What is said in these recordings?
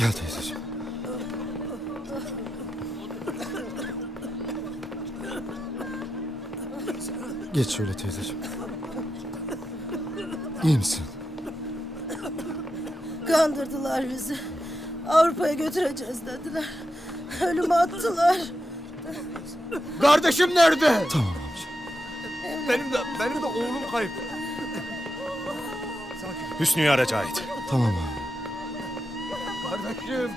Gel teyzeciğim. Geç şöyle teyzeciğim. İyi misin? Kandırdılar bizi. Avrupa'ya götüreceğiz dediler. Ölüme attılar. Kardeşim nerede? Tamam amca. Benim de oğlum kayıp. Hüsnü'yü ara Cahit. Tamam abi. Kardeşim.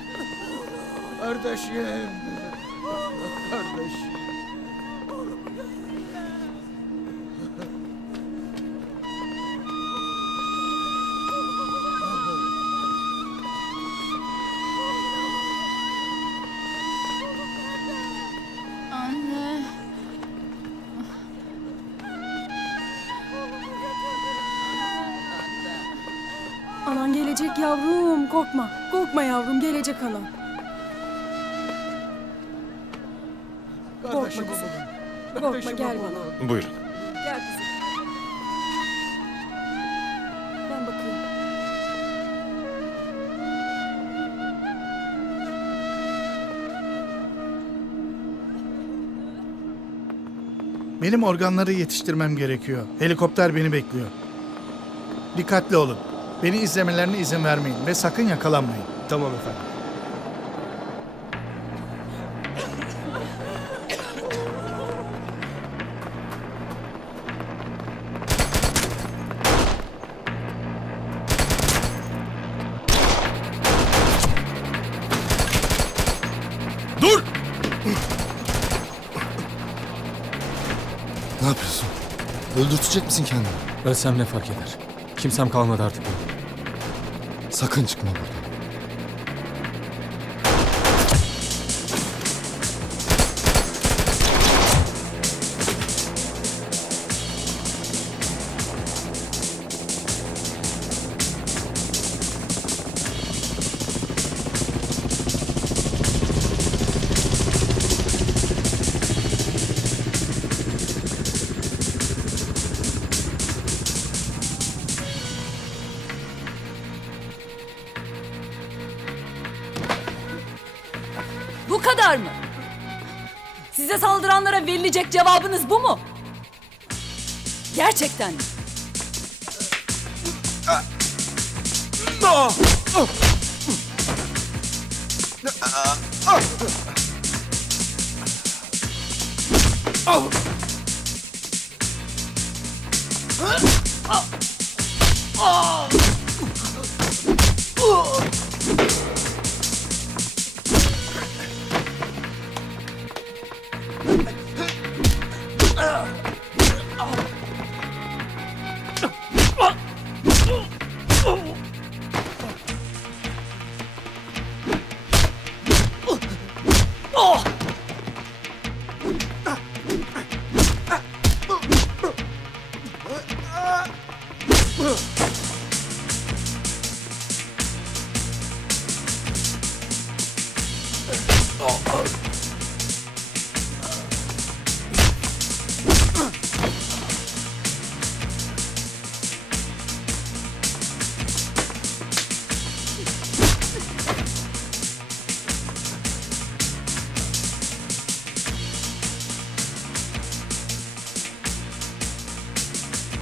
Kardeşim. Kardeşim. Anne. Anan gelecek yavrum, korkma. Korkma yavrum, gelecek anan. Korkma kızım. Korkma, gel bana. Buyurun. Gel kızım. Ben bakayım. Benim organları yetiştirmem gerekiyor. Helikopter beni bekliyor. Dikkatli olun. Beni izlemelerine izin vermeyin ve sakın yakalanmayın. Tamam efendim. Dur! Ne yapıyorsun? Öldürtecek misin kendini? Ölsem ne fark eder? Kimsem kalmadı artık benim. Sakın çıkma buradan. Bu kadar mı? Size saldıranlara verilecek cevabınız bu mu? Gerçekten mi?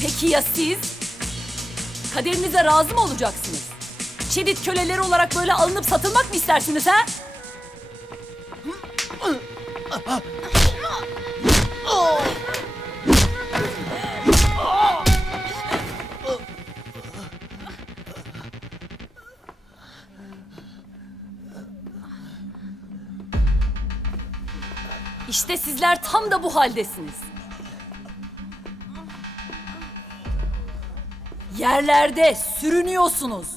Peki ya siz? Kaderinize razı mı olacaksınız? Şiddet köleleri olarak böyle alınıp satılmak mı istersiniz ha? İşte sizler tam da bu haldesiniz. Yerlerde sürünüyorsunuz.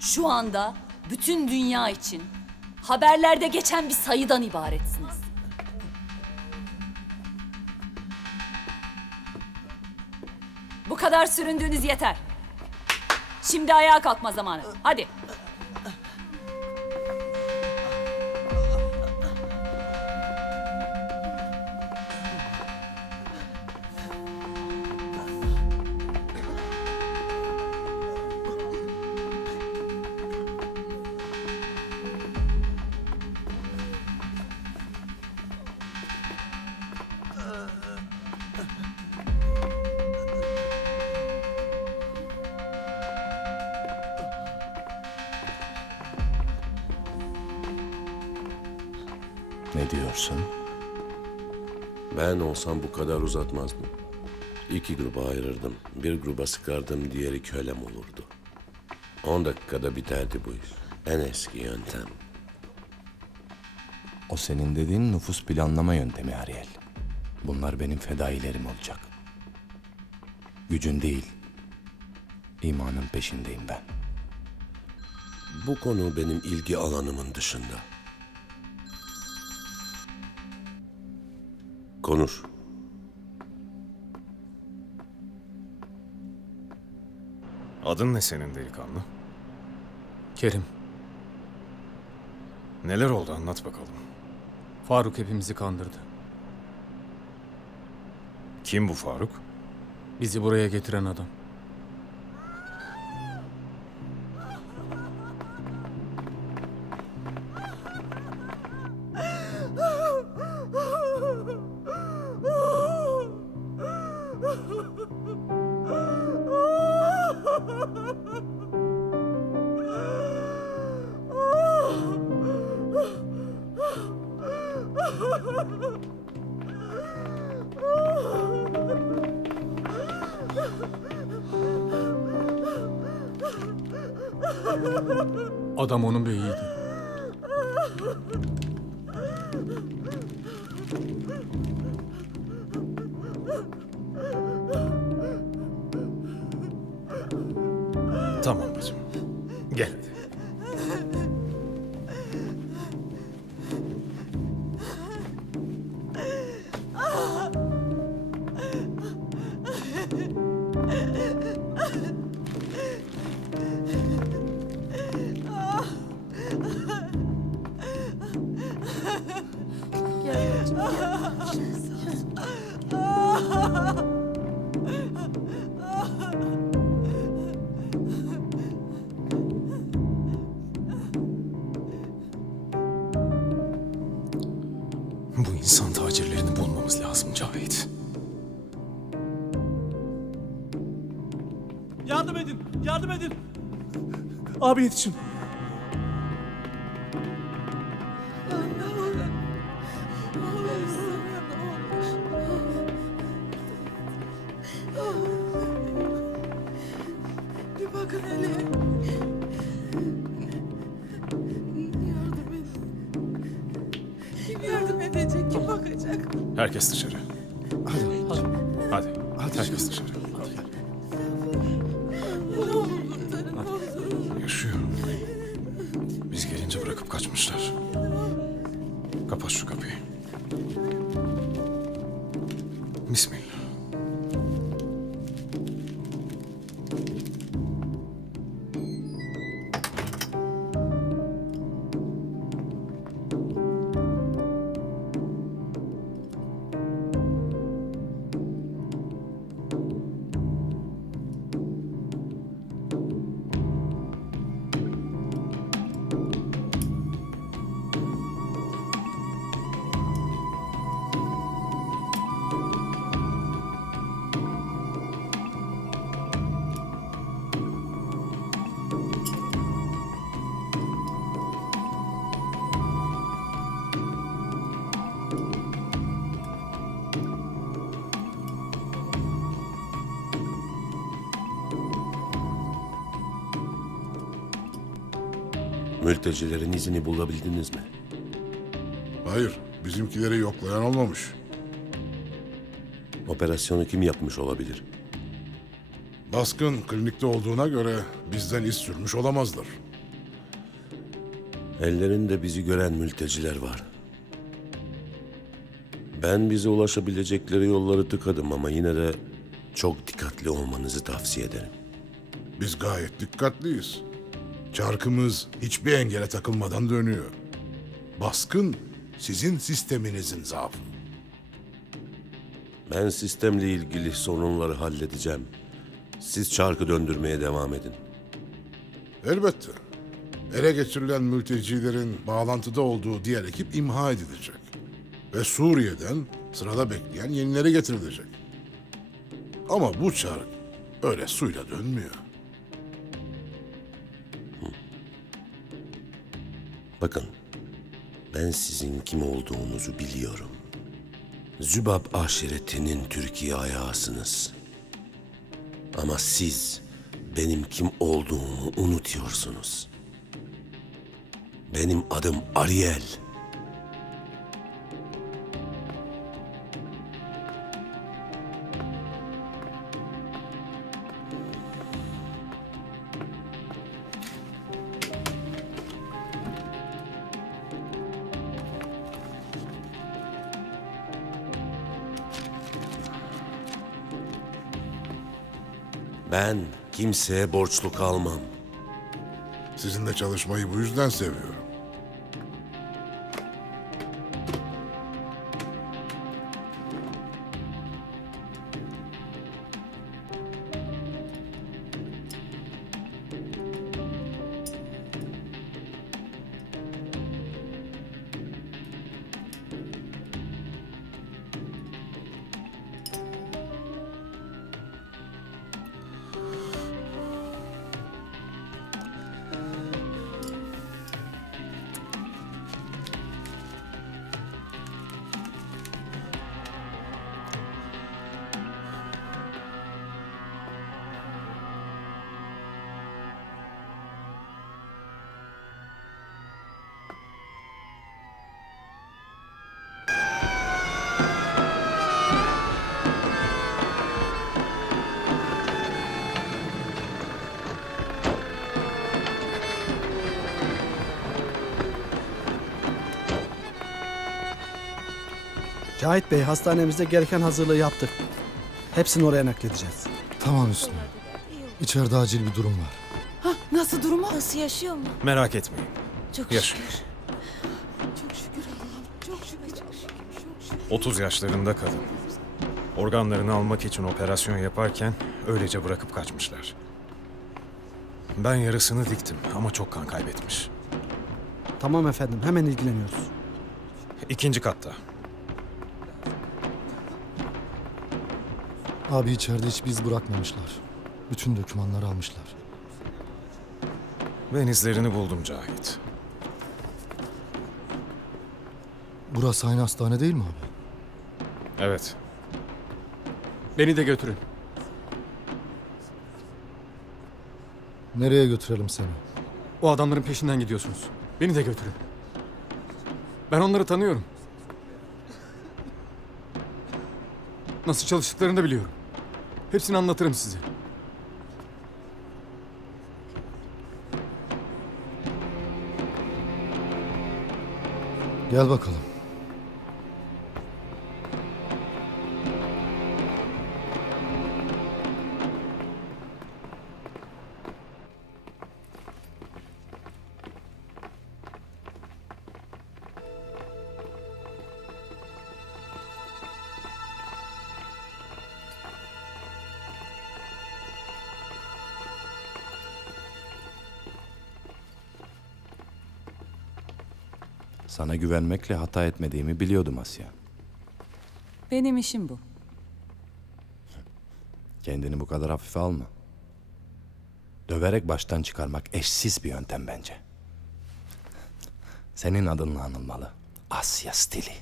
Şu anda bütün dünya için haberlerde geçen bir sayıdan ibaretsiniz. Bu kadar süründüğünüz yeter. Şimdi ayağa kalkma zamanı. Hadi. Ne diyorsun? Ben olsam bu kadar uzatmazdım. 2 gruba ayırırdım. Bir gruba sıkardım, diğeri kölem olurdu. 10 dakikada biterdi bu iş. En eski yöntem. O senin dediğin nüfus planlama yöntemi Ariel. Bunlar benim fedailerim olacak. Gücün değil, imanın peşindeyim ben. Bu konu benim ilgi alanımın dışında. Konuş. Adın ne senin delikanlı? Kerim, Neler oldu anlat bakalım. Faruk hepimizi kandırdı. Kim bu Faruk? Bizi buraya getiren adam. Adam onun beyiydi. Tamam bacım. Gel hadi. Gel bacım, gel. Bu insan tacirlerini bulmamız lazım Cahit. Yardım edin, yardım edin. Abi yetişin. Bir bakın hele. Yardım edin. Kim yardım edecek, kim bakacak? Herkes dışarı. Hadi. Herkes dışarı. Ne olur kurtarın, ne olur. Yaşıyor. Biz gelince bırakıp kaçmışlar. Kapat şu kapıyı. Bismillah. Mültecilerin izini bulabildiniz mi? Hayır, bizimkileri yoklayan olmamış. Operasyonu kim yapmış olabilir? Baskın klinikte olduğuna göre bizden iz sürmüş olamazlar. Ellerinde bizi gören mülteciler var. Ben bize ulaşabilecekleri yolları tıkadım ama yine de çok dikkatli olmanızı tavsiye ederim. Biz gayet dikkatliyiz. Çarkımız hiçbir engele takılmadan dönüyor. Baskın sizin sisteminizin zaafı. Ben sistemle ilgili sorunları halledeceğim. Siz çarkı döndürmeye devam edin. Elbette. Ele geçirilen mültecilerin bağlantıda olduğu diğer ekip imha edilecek. Ve Suriye'den sırada bekleyen yenileri getirilecek. Ama bu çark öyle suyla dönmüyor. Bakın, Ben sizin kim olduğunuzu biliyorum. Zübab aşiretinin Türkiye ayağısınız. Ama siz benim kim olduğumu unutuyorsunuz. Benim adım Ariel. Ben kimseye borçlu kalmam. Sizinle çalışmayı bu yüzden seviyorum. Cahit Bey, hastanemizde gereken hazırlığı yaptık. Hepsini oraya nakledeceğiz. Tamam Hüsnü. İçeride acil bir durum var. Ha, nasıl durumu? Nasıl yaşıyor mu? Merak etmeyin. Çok Yaşıyor. şükür. Çok şükür Allah'ım. Çok şükür. Çok şükür. 30 yaşlarında kadın. Organlarını almak için operasyon yaparken öylece bırakıp kaçmışlar. Ben yarısını diktim ama çok kan kaybetmiş. Tamam efendim, hemen ilgileniyoruz. 2. katta. Abi içeride hiç iz bırakmamışlar. Bütün dokümanları almışlar. Ben izlerini buldum Cahit. Burası aynı hastane değil mi abi? Evet. Beni de götürün. Nereye götürelim seni? O adamların peşinden gidiyorsunuz. Beni de götürün. Ben onları tanıyorum. Nasıl çalıştıklarını da biliyorum. Hepsini anlatırım size. Gel bakalım. Sana güvenmekle hata etmediğimi biliyordum Asya. Benim işim bu. Kendini bu kadar hafife alma. Döverek baştan çıkarmak eşsiz bir yöntem bence. Senin adınla anılmalı. Asya stili.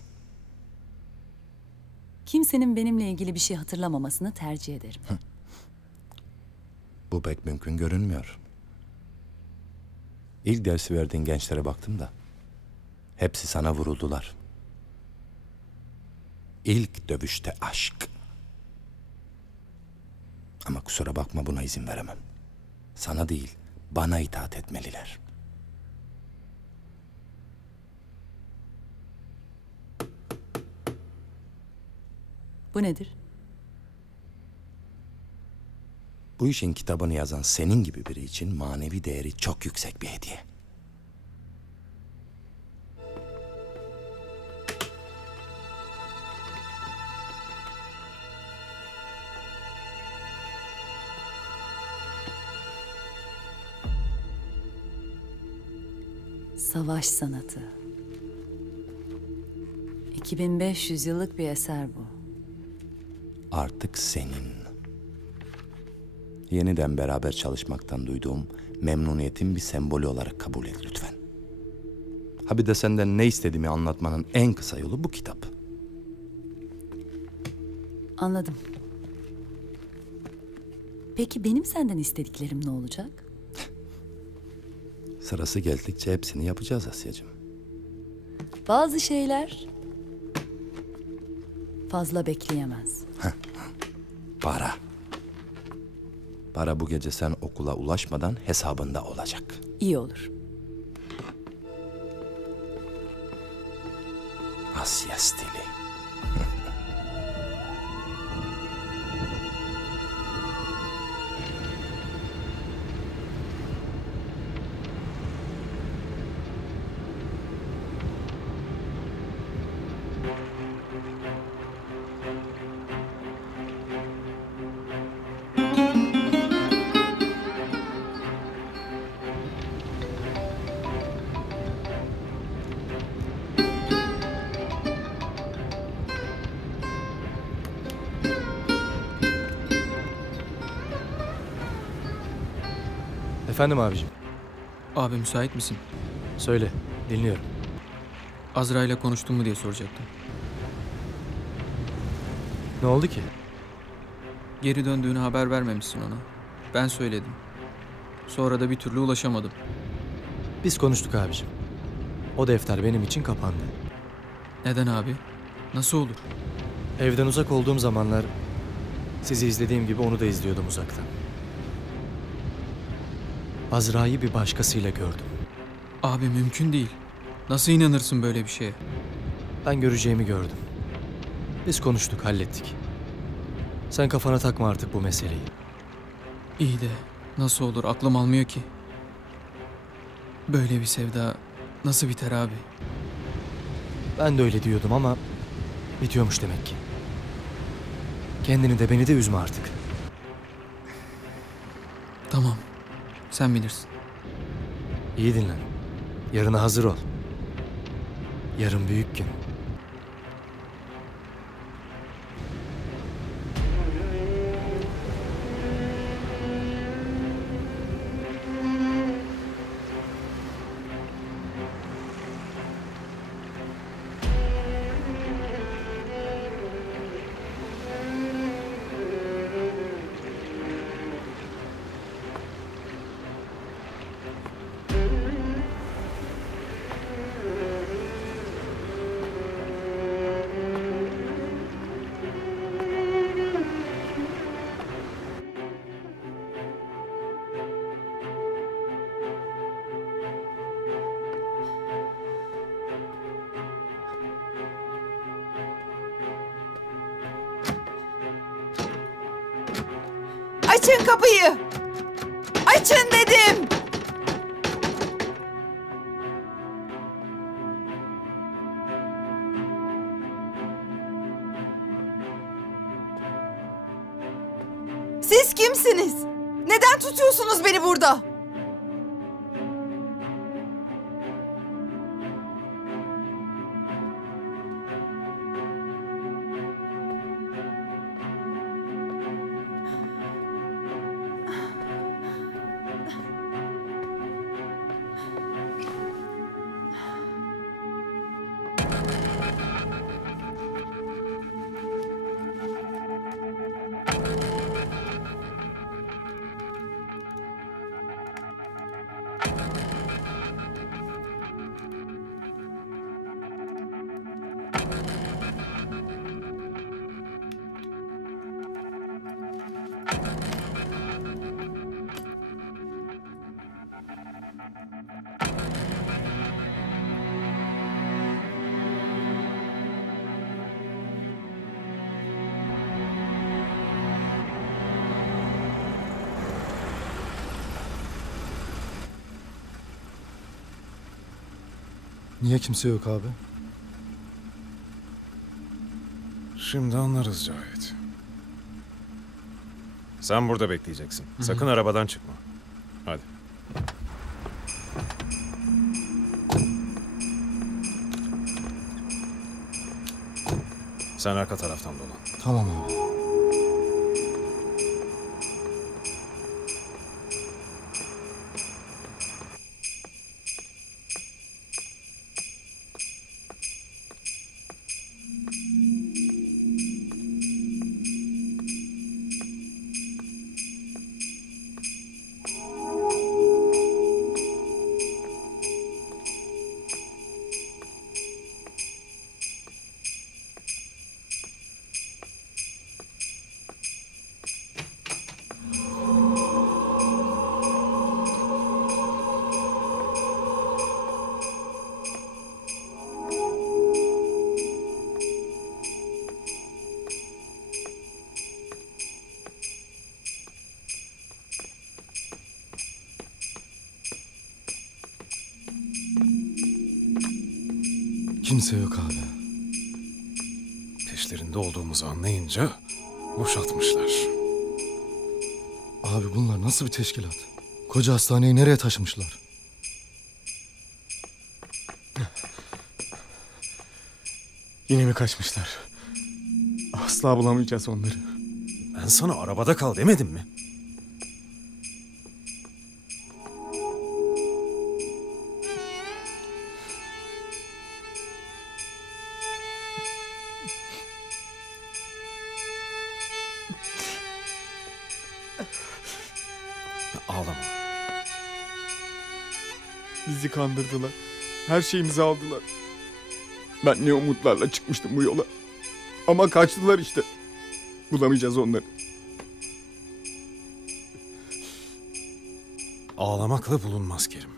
Kimsenin benimle ilgili bir şey hatırlamamasını tercih ederim. Bu pek mümkün görünmüyor. İlk dersi verdiğin gençlere baktım da hepsi sana vuruldular. İlk dövüşte aşk. Ama kusura bakma, buna izin veremem. Sana değil, bana itaat etmeliler. Bu nedir? Bu işin kitabını yazan senin gibi biri için manevi değeri çok yüksek bir hediye. Savaş sanatı. 2500 yıllık bir eser bu. Artık senin. Yeniden beraber çalışmaktan duyduğum memnuniyetin bir sembolü olarak kabul et lütfen. Ha bir de senden ne istediğimi anlatmanın en kısa yolu bu kitap. Anladım. Peki benim senden istediklerim ne olacak? Sırası geldikçe hepsini yapacağız Asya'cığım. Bazı şeyler fazla bekleyemez. Para. Para bu gece sen okula ulaşmadan hesabında olacak. İyi olur. Asya stili. Efendim abicim. Abi müsait misin? Söyle, dinliyorum. Azra ile konuştun mu diye soracaktım. Ne oldu ki? Geri döndüğünü haber vermemişsin ona. Ben söyledim. Sonra da bir türlü ulaşamadım. Biz konuştuk abicim. O defter benim için kapandı. Neden abi? Nasıl olur? Evden uzak olduğum zamanlar sizi izlediğim gibi onu da izliyordum uzaktan. Azra'yı bir başkasıyla gördüm. Abi mümkün değil. Nasıl inanırsın böyle bir şeye? Ben göreceğimi gördüm. Biz konuştuk, hallettik. Sen kafana takma artık bu meseleyi. İyi de nasıl olur, aklım almıyor ki. Böyle bir sevda nasıl biter abi? Ben de öyle diyordum ama bitiyormuş demek ki. Kendini de beni de üzme artık. Tamam. Sen bilirsin. İyi dinlen. Yarına hazır ol. Yarın büyük gün. Açın kapıyı! Açın dedim! Siz kimsiniz? Neden tutuyorsunuz beni burada? Niye kimse yok abi? Şimdi anlarız Cahit. Sen burada bekleyeceksin. Sakın arabadan çıkma. Hadi. Sen arka taraftan dolan. Tamam abi. Kimse yok abi. Peşlerinde olduğumuzu anlayınca boşaltmışlar. Abi bunlar nasıl bir teşkilat? Koca hastaneyi nereye taşımışlar? Yine mi kaçmışlar? Asla bulamayacağız onları. Ben sana arabada kal demedim mi? Ağlama. Bizi kandırdılar. Her şeyimizi aldılar. Ben ne umutlarla çıkmıştım bu yola. Ama kaçtılar işte. Bulamayacağız onları. Ağlamakla bulunmaz Kerim.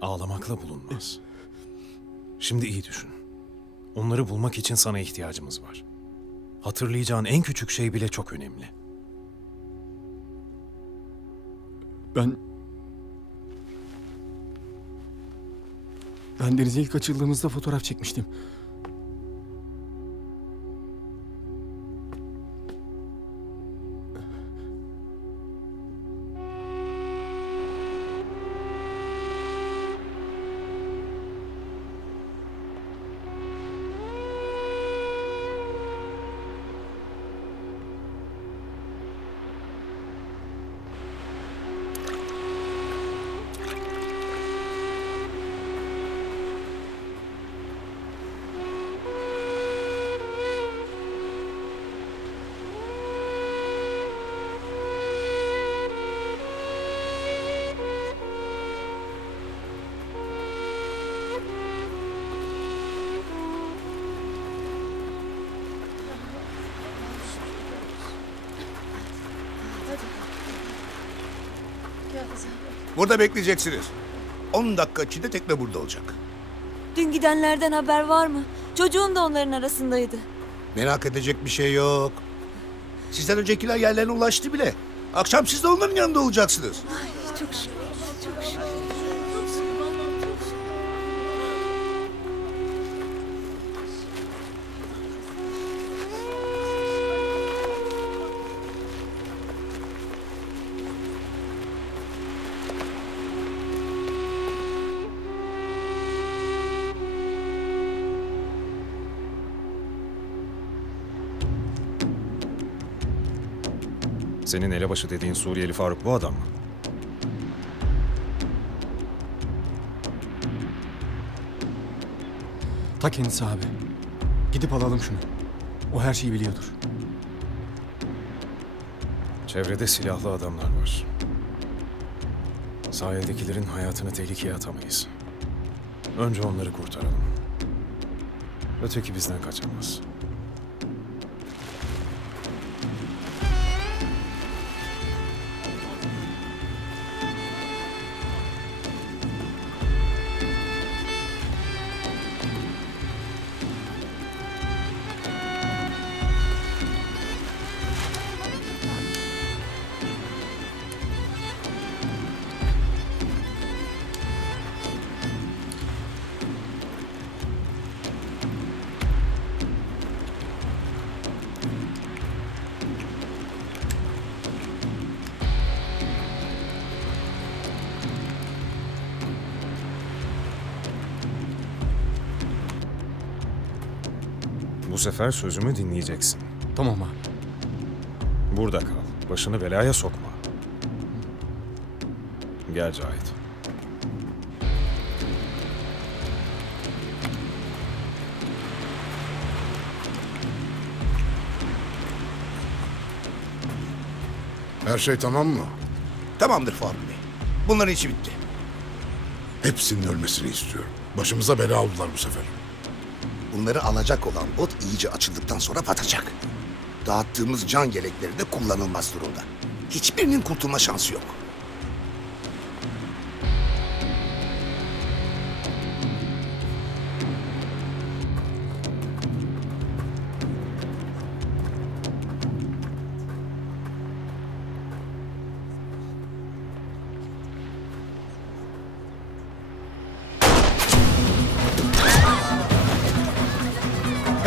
Ağlamakla bulunmaz. Şimdi iyi düşün. Onları bulmak için sana ihtiyacımız var. Hatırlayacağın en küçük şey bile çok önemli. Ben denize ilk açıldığımızda fotoğraf çekmiştim. Burada bekleyeceksiniz. 10 dakika içinde tekne burada olacak. Dün gidenlerden haber var mı? Çocuğum da onların arasındaydı. Merak edecek bir şey yok. Sizden öncekiler yerlerine ulaştı bile. Akşam siz de onların yanında olacaksınız. Ay, çok şükür. Çok şükür. Senin elebaşı dediğin Suriyeli Faruk bu adam mı? Ta kendisi abi. Gidip alalım şunu. O her şeyi biliyordur. Çevrede silahlı adamlar var. Sahildekilerin hayatını tehlikeye atamayız. Önce onları kurtaralım. Öteki bizden kaçamaz. Bu sefer sözümü dinleyeceksin. Tamam abi. Burada kal. Başını belaya sokma. Gel Cahit. Her şey tamam mı? Tamamdır Faruk Bey. Bunların işi bitti. Hepsinin ölmesini istiyorum. Başımıza bela aldılar bu sefer. Bunları alacak olan bot iyice açıldıktan sonra batacak. Dağıttığımız can yelekleri de kullanılmaz durumda. Hiçbirinin kurtulma şansı yok.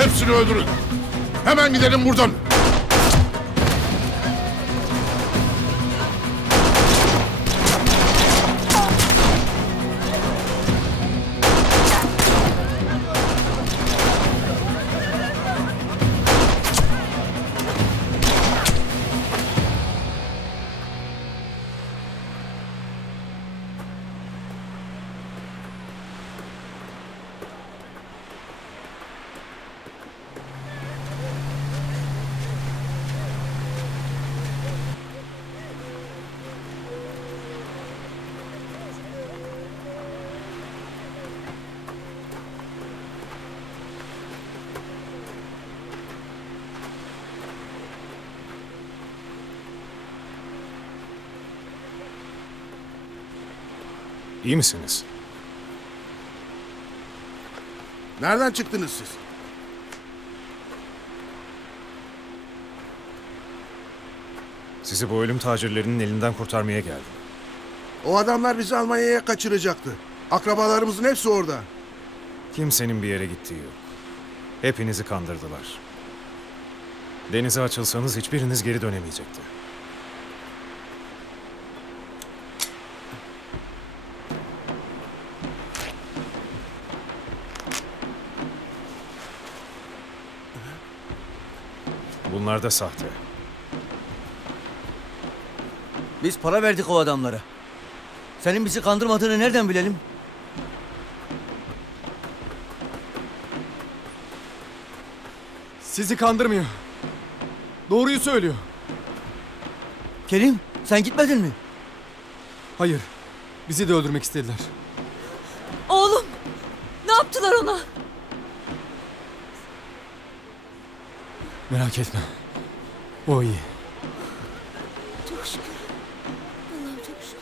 Hepsini öldürün. Hemen gidelim buradan. İyi misiniz? Nereden çıktınız siz? Sizi bu ölüm tacirlerinin elinden kurtarmaya geldim. O adamlar bizi Almanya'ya kaçıracaktı. Akrabalarımızın hepsi orada. Kimsenin bir yere gittiği yok. Hepinizi kandırdılar. Denize açılsanız hiçbiriniz geri dönemeyecekti. Bunlar da sahte. Biz para verdik o adamlara. Senin bizi kandırmadığını nereden bilelim? Sizi kandırmıyor. Doğruyu söylüyor. Kerim, sen gitmedin mi? Hayır. Bizi de öldürmek istediler. Oğlum, ne yaptılar ona? Merak etme. O iyi. Çok şükür. Allah'ım çok şükür.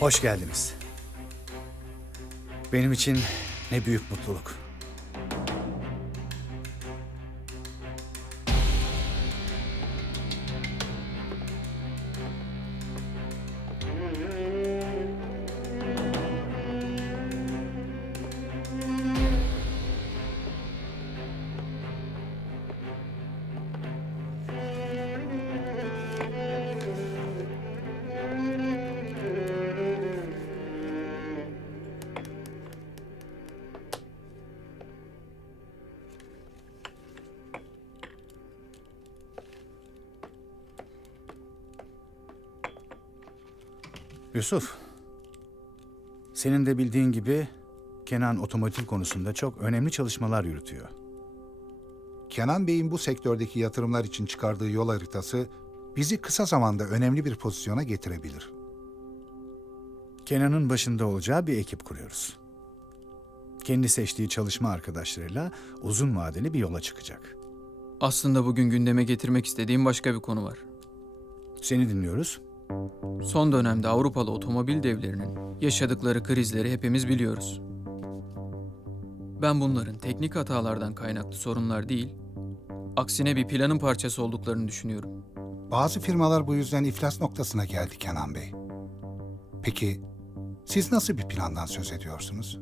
Hoş geldiniz. Benim için ne büyük mutluluk. Yusuf, senin de bildiğin gibi Kenan otomotiv konusunda çok önemli çalışmalar yürütüyor. Kenan Bey'in bu sektördeki yatırımlar için çıkardığı yol haritası bizi kısa zamanda önemli bir pozisyona getirebilir. Kenan'ın başında olacağı bir ekip kuruyoruz. Kendi seçtiği çalışma arkadaşlarıyla uzun vadeli bir yola çıkacak. Aslında bugün gündeme getirmek istediğim başka bir konu var. Seni dinliyoruz. Son dönemde Avrupalı otomobil devlerinin yaşadıkları krizleri hepimiz biliyoruz. Ben bunların teknik hatalardan kaynaklı sorunlar değil, aksine bir planın parçası olduklarını düşünüyorum. Bazı firmalar bu yüzden iflas noktasına geldi Kenan Bey. Peki siz nasıl bir plandan söz ediyorsunuz?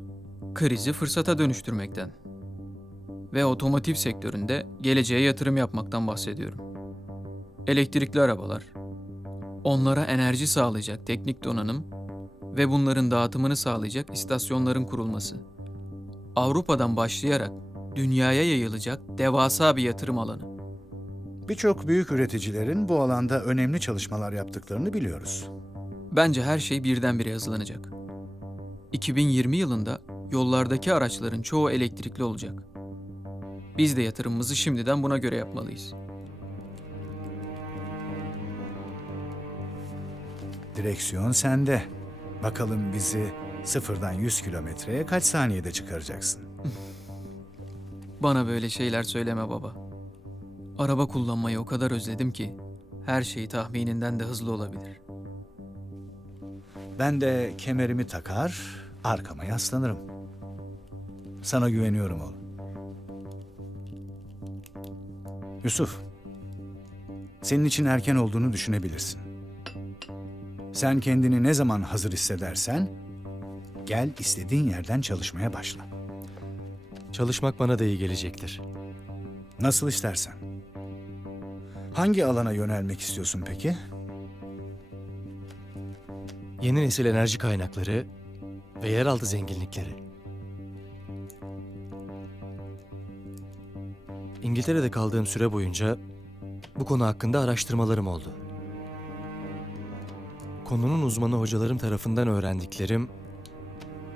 Krizi fırsata dönüştürmekten ve otomotiv sektöründe geleceğe yatırım yapmaktan bahsediyorum. Elektrikli arabalar, onlara enerji sağlayacak teknik donanım ve bunların dağıtımını sağlayacak istasyonların kurulması. Avrupa'dan başlayarak dünyaya yayılacak devasa bir yatırım alanı. Birçok büyük üreticilerin bu alanda önemli çalışmalar yaptıklarını biliyoruz. Bence her şey birdenbire hızlanacak. 2020 yılında Yollardaki araçların çoğu elektrikli olacak. Biz de yatırımımızı şimdiden buna göre yapmalıyız. Direksiyon sende. Bakalım bizi sıfırdan 100 kilometreye kaç saniyede çıkaracaksın? Bana böyle şeyler söyleme baba. Araba kullanmayı o kadar özledim ki her şey tahmininden de hızlı olabilir. Ben de kemerimi takar, arkama yaslanırım. Sana güveniyorum oğlum. Yusuf, senin için erken olduğunu düşünebilirsin. Sen kendini ne zaman hazır hissedersen, gel istediğin yerden çalışmaya başla. Çalışmak bana da iyi gelecektir. Nasıl istersen. Hangi alana yönelmek istiyorsun peki? Yeni nesil enerji kaynakları ve yeraltı zenginlikleri. İngiltere'de kaldığım süre boyunca bu konu hakkında araştırmalarım oldu. Konunun uzmanı hocalarım tarafından öğrendiklerim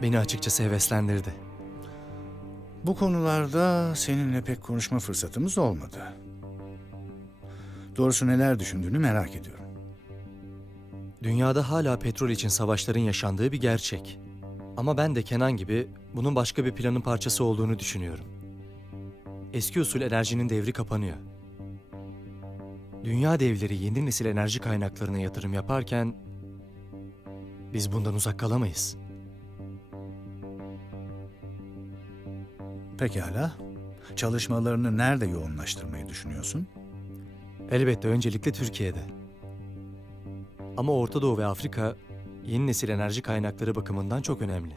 beni açıkçası heveslendirdi. Bu konularda seninle pek konuşma fırsatımız olmadı. Doğrusu neler düşündüğünü merak ediyorum. Dünyada hala petrol için savaşların yaşandığı bir gerçek. Ama ben de Kenan gibi bunun başka bir planın parçası olduğunu düşünüyorum. Eski usul enerjinin devri kapanıyor. Dünya devleri yeni nesil enerji kaynaklarına yatırım yaparken biz bundan uzak kalamayız. Pekala. Çalışmalarını nerede yoğunlaştırmayı düşünüyorsun? Elbette öncelikle Türkiye'de. Ama Orta Doğu ve Afrika yeni nesil enerji kaynakları bakımından çok önemli.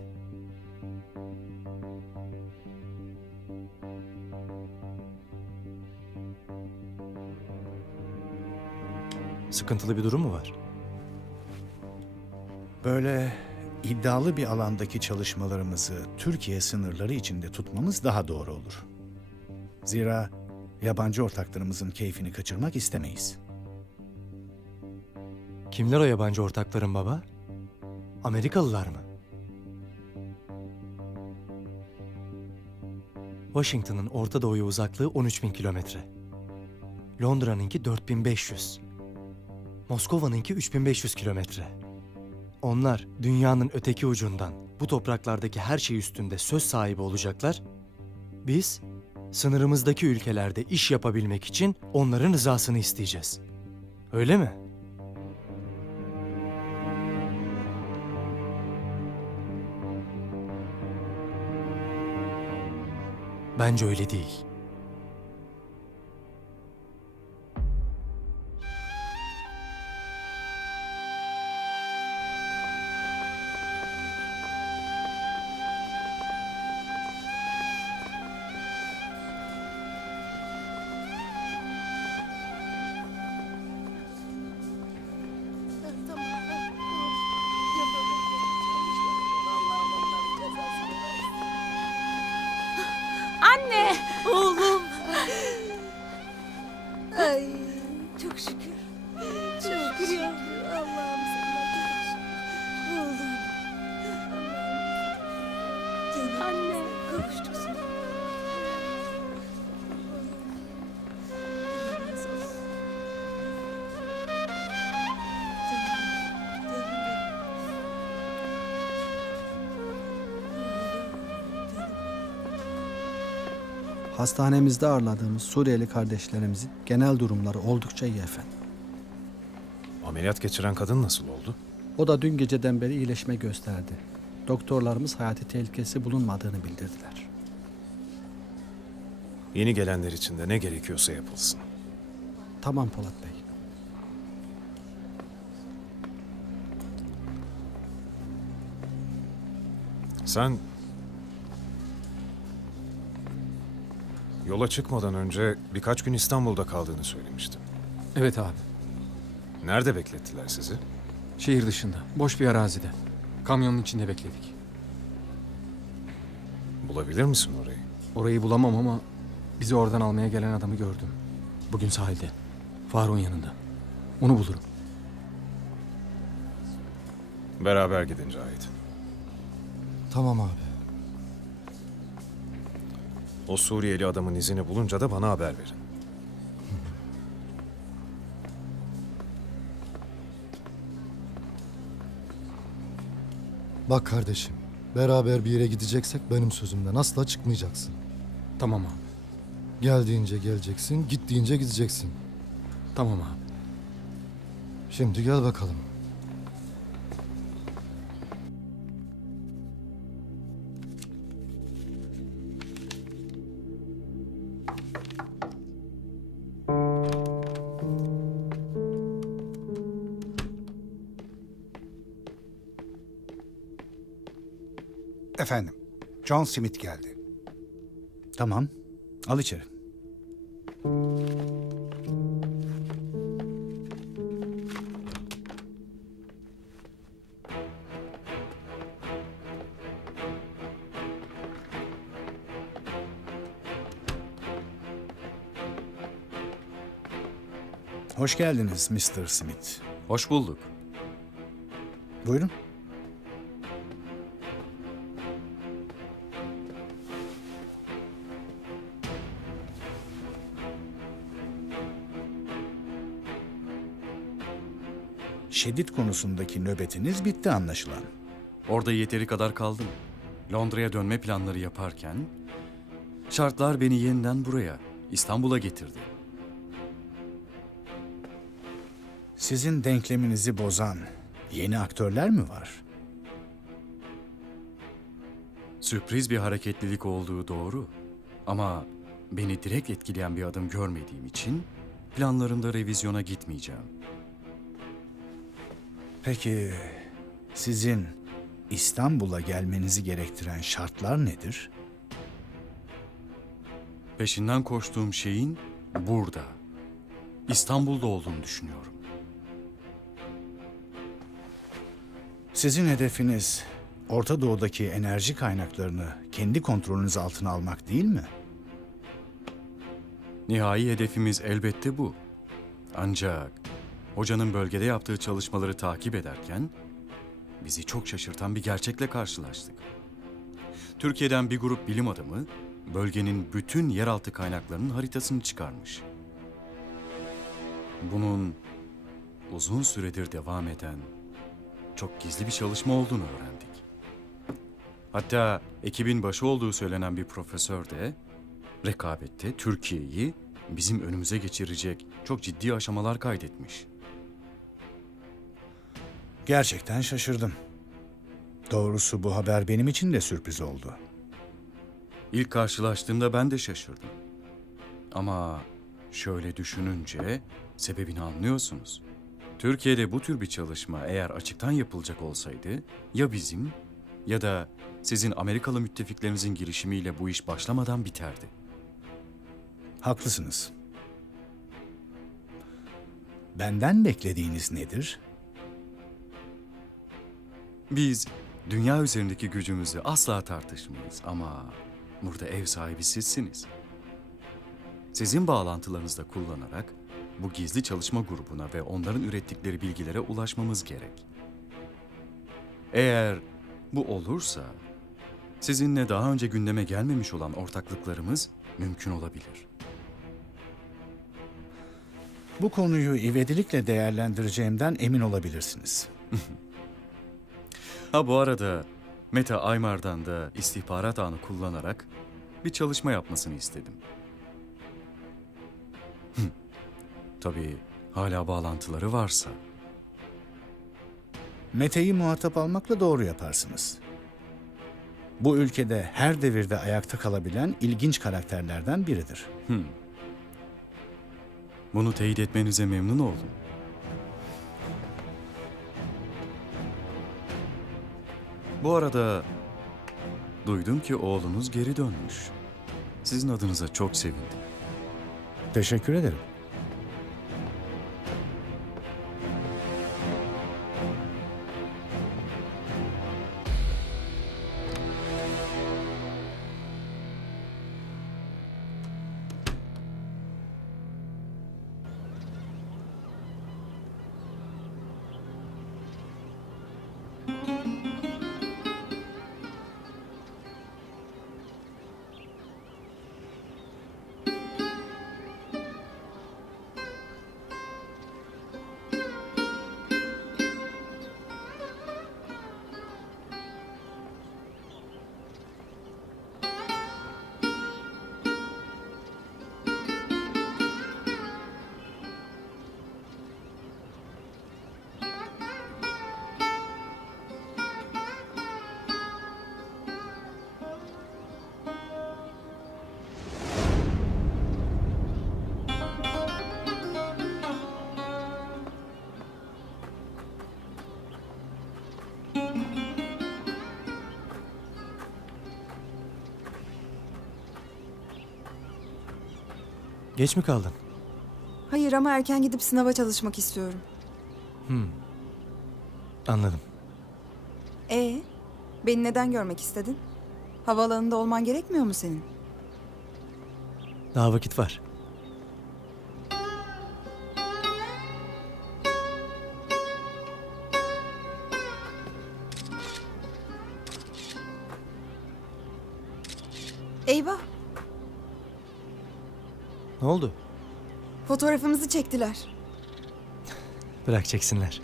Sıkıntılı bir durum mu var? Böyle iddialı bir alandaki çalışmalarımızı Türkiye sınırları içinde tutmamız daha doğru olur. Zira yabancı ortaklarımızın keyfini kaçırmak istemeyiz. Kimler o yabancı ortakların baba? Amerikalılar mı? Washington'ın Orta Doğu'ya uzaklığı 13.000 kilometre. Londra'nınki 4.500. Moskova'nınki 3.500 kilometre. Onlar dünyanın öteki ucundan bu topraklardaki her şey üstünde söz sahibi olacaklar. Biz sınırımızdaki ülkelerde iş yapabilmek için onların rızasını isteyeceğiz. Öyle mi? Bence öyle değil. Anne! Oğlum! Ay çok şükür. Çok şükür ya. Allah'ım sana çok şükür. Oğlum. Canım. Anne. Kavuştuk sana. Hastanemizde ağırladığımız Suriyeli kardeşlerimizin genel durumları oldukça iyi efendim. Ameliyat geçiren kadın nasıl oldu? O da dün geceden beri iyileşme gösterdi. Doktorlarımız hayati tehlikesi bulunmadığını bildirdiler. Yeni gelenler için de ne gerekiyorsa yapılsın. Tamam Polat Bey. Sen yola çıkmadan önce birkaç gün İstanbul'da kaldığını söylemiştin. Evet abi. Nerede beklettiler sizi? Şehir dışında. Boş bir arazide. Kamyonun içinde bekledik. Bulabilir misin orayı? Orayı bulamam ama bizi oradan almaya gelen adamı gördüm. Bugün sahilde. Faruk'un yanında. Onu bulurum. Beraber gidin Cahit. Tamam abi. O Suriyeli adamın izini bulunca da bana haber verin. Bak kardeşim, beraber bir yere gideceksek benim sözümden asla çıkmayacaksın. Tamam abi. Gel deyince geleceksin, git deyince gideceksin. Tamam abi. Şimdi gel bakalım. Efendim, John Smith geldi. Tamam. Al içeri. Hoş geldiniz Mr. Smith. Hoş bulduk. Buyurun. Şedid konusundaki nöbetiniz bitti anlaşılan. Orada yeteri kadar kaldım. Londra'ya dönme planları yaparken şartlar beni yeniden buraya, İstanbul'a getirdi. Sizin denkleminizi bozan yeni aktörler mi var? Sürpriz bir hareketlilik olduğu doğru. Ama beni direkt etkileyen bir adım görmediğim için planlarımda revizyona gitmeyeceğim. Peki sizin İstanbul'a gelmenizi gerektiren şartlar nedir? Peşinden koştuğum şeyin burada, İstanbul'da olduğunu düşünüyorum. Sizin hedefiniz Orta Doğu'daki enerji kaynaklarını kendi kontrolünüz altına almak değil mi? Nihai hedefimiz elbette bu. Ancak hocanın bölgede yaptığı çalışmaları takip ederken bizi çok şaşırtan bir gerçekle karşılaştık. Türkiye'den bir grup bilim adamı bölgenin bütün yeraltı kaynaklarının haritasını çıkarmış. Bunun uzun süredir devam eden çok gizli bir çalışma olduğunu öğrendik. Hatta ekibin başı olduğu söylenen bir profesör de rekabette Türkiye'yi bizim önümüze geçirecek çok ciddi aşamalar kaydetmiş. Gerçekten şaşırdım. Doğrusu bu haber benim için de sürpriz oldu. İlk karşılaştığımda ben de şaşırdım. Ama şöyle düşününce sebebini anlıyorsunuz. Türkiye'de bu tür bir çalışma eğer açıktan yapılacak olsaydı ya bizim ya da sizin Amerikalı müttefiklerinizin girişimiyle bu iş başlamadan biterdi. Haklısınız. Benden beklediğiniz nedir? Biz dünya üzerindeki gücümüzü asla tartışmayız ama burada ev sahibi sizsiniz. Sizin bağlantılarınızı da kullanarak bu gizli çalışma grubuna ve onların ürettikleri bilgilere ulaşmamız gerek. Eğer bu olursa sizinle daha önce gündeme gelmemiş olan ortaklıklarımız mümkün olabilir. Bu konuyu ivedilikle değerlendireceğimden emin olabilirsiniz. Ha bu arada Meta Aymar'dan da istihbarat ağını kullanarak bir çalışma yapmasını istedim. Tabii hala bağlantıları varsa. Mete'yi muhatap almakla doğru yaparsınız. Bu ülkede her devirde ayakta kalabilen ilginç karakterlerden biridir. Bunu teyit etmenize memnun oldum. Bu arada duydum ki oğlunuz geri dönmüş. Sizin adınıza çok sevindim. Teşekkür ederim. Geç mi kaldın? Hayır ama erken gidip sınava çalışmak istiyorum. Anladım. Beni neden görmek istedin? Havaalanında olman gerekmiyor mu senin? Daha vakit var. Eyvah! Ne oldu? Fotoğrafımızı çektiler. Bırak çeksinler.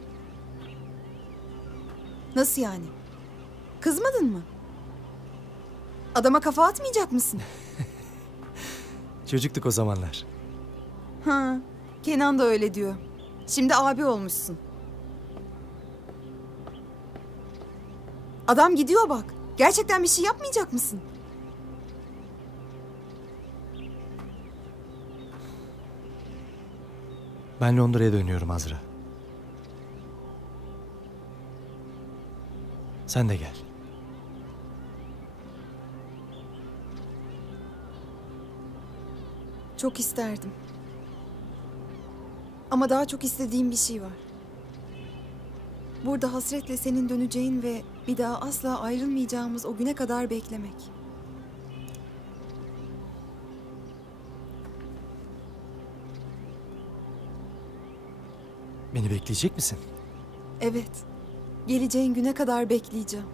Nasıl yani? Kızmadın mı? Adama kafa atmayacak mısın? Çocuktuk o zamanlar. Ha, Kenan da öyle diyor. Şimdi abi olmuşsun. Adam gidiyor bak. Gerçekten bir şey yapmayacak mısın? Ben Londra'ya dönüyorum Azra. Sen de gel. Çok isterdim. Ama daha çok istediğim bir şey var. Burada hasretle senin döneceğin ve bir daha asla ayrılmayacağımız o güne kadar beklemek. Beni bekleyecek misin? Evet. Geleceğin güne kadar bekleyeceğim.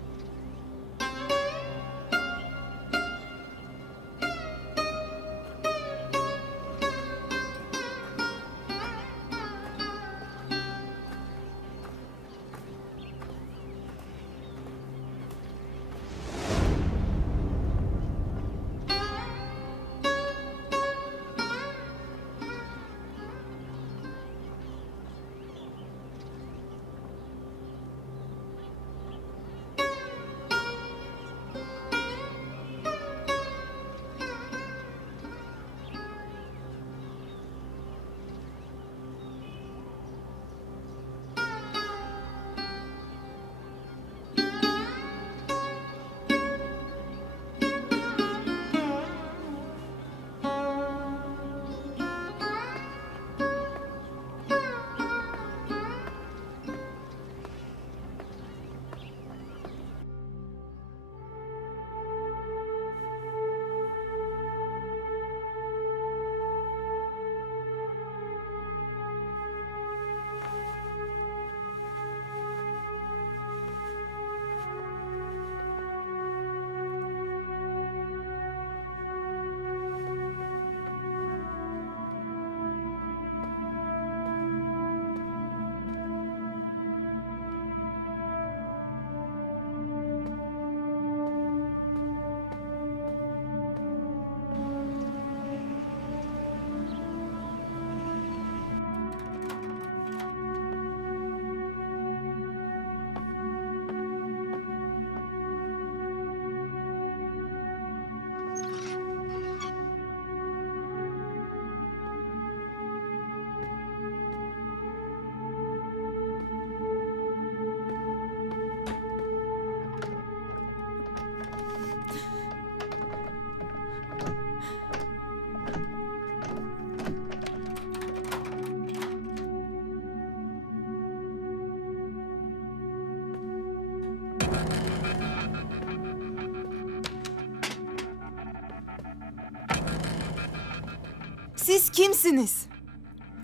Siz kimsiniz?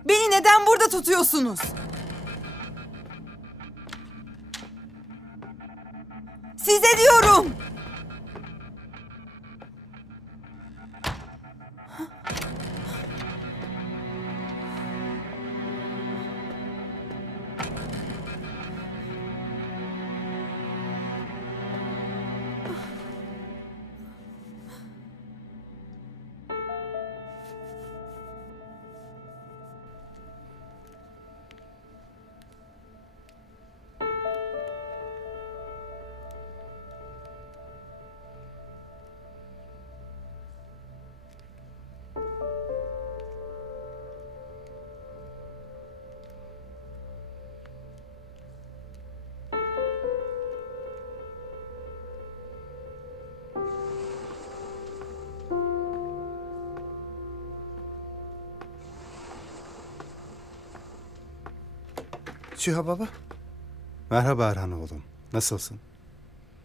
Beni neden burada tutuyorsunuz? Size diyorum! Süha baba. Merhaba Erhan oğlum. Nasılsın?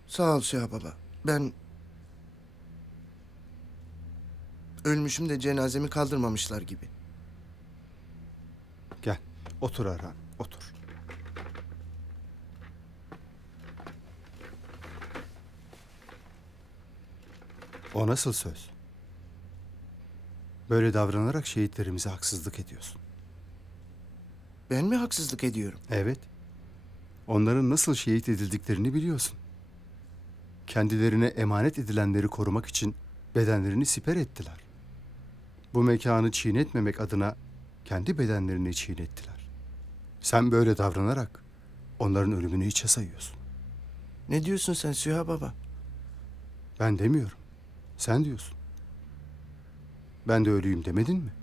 Sağ ol Süha baba. Ben... Ölmüşüm de cenazemi kaldırmamışlar gibi. Gel. Otur Erhan. Otur. O nasıl söz? Böyle davranarak şehitlerimize haksızlık ediyorsun. Ben mi haksızlık ediyorum? Evet. Onların nasıl şehit edildiklerini biliyorsun. Kendilerine emanet edilenleri korumak için bedenlerini siper ettiler. Bu mekanı çiğnetmemek adına kendi bedenlerini çiğnettiler. Sen böyle davranarak onların ölümünü hiçe sayıyorsun. Ne diyorsun sen Süha baba? Ben demiyorum. Sen diyorsun. Ben de ölüyüm demedin mi?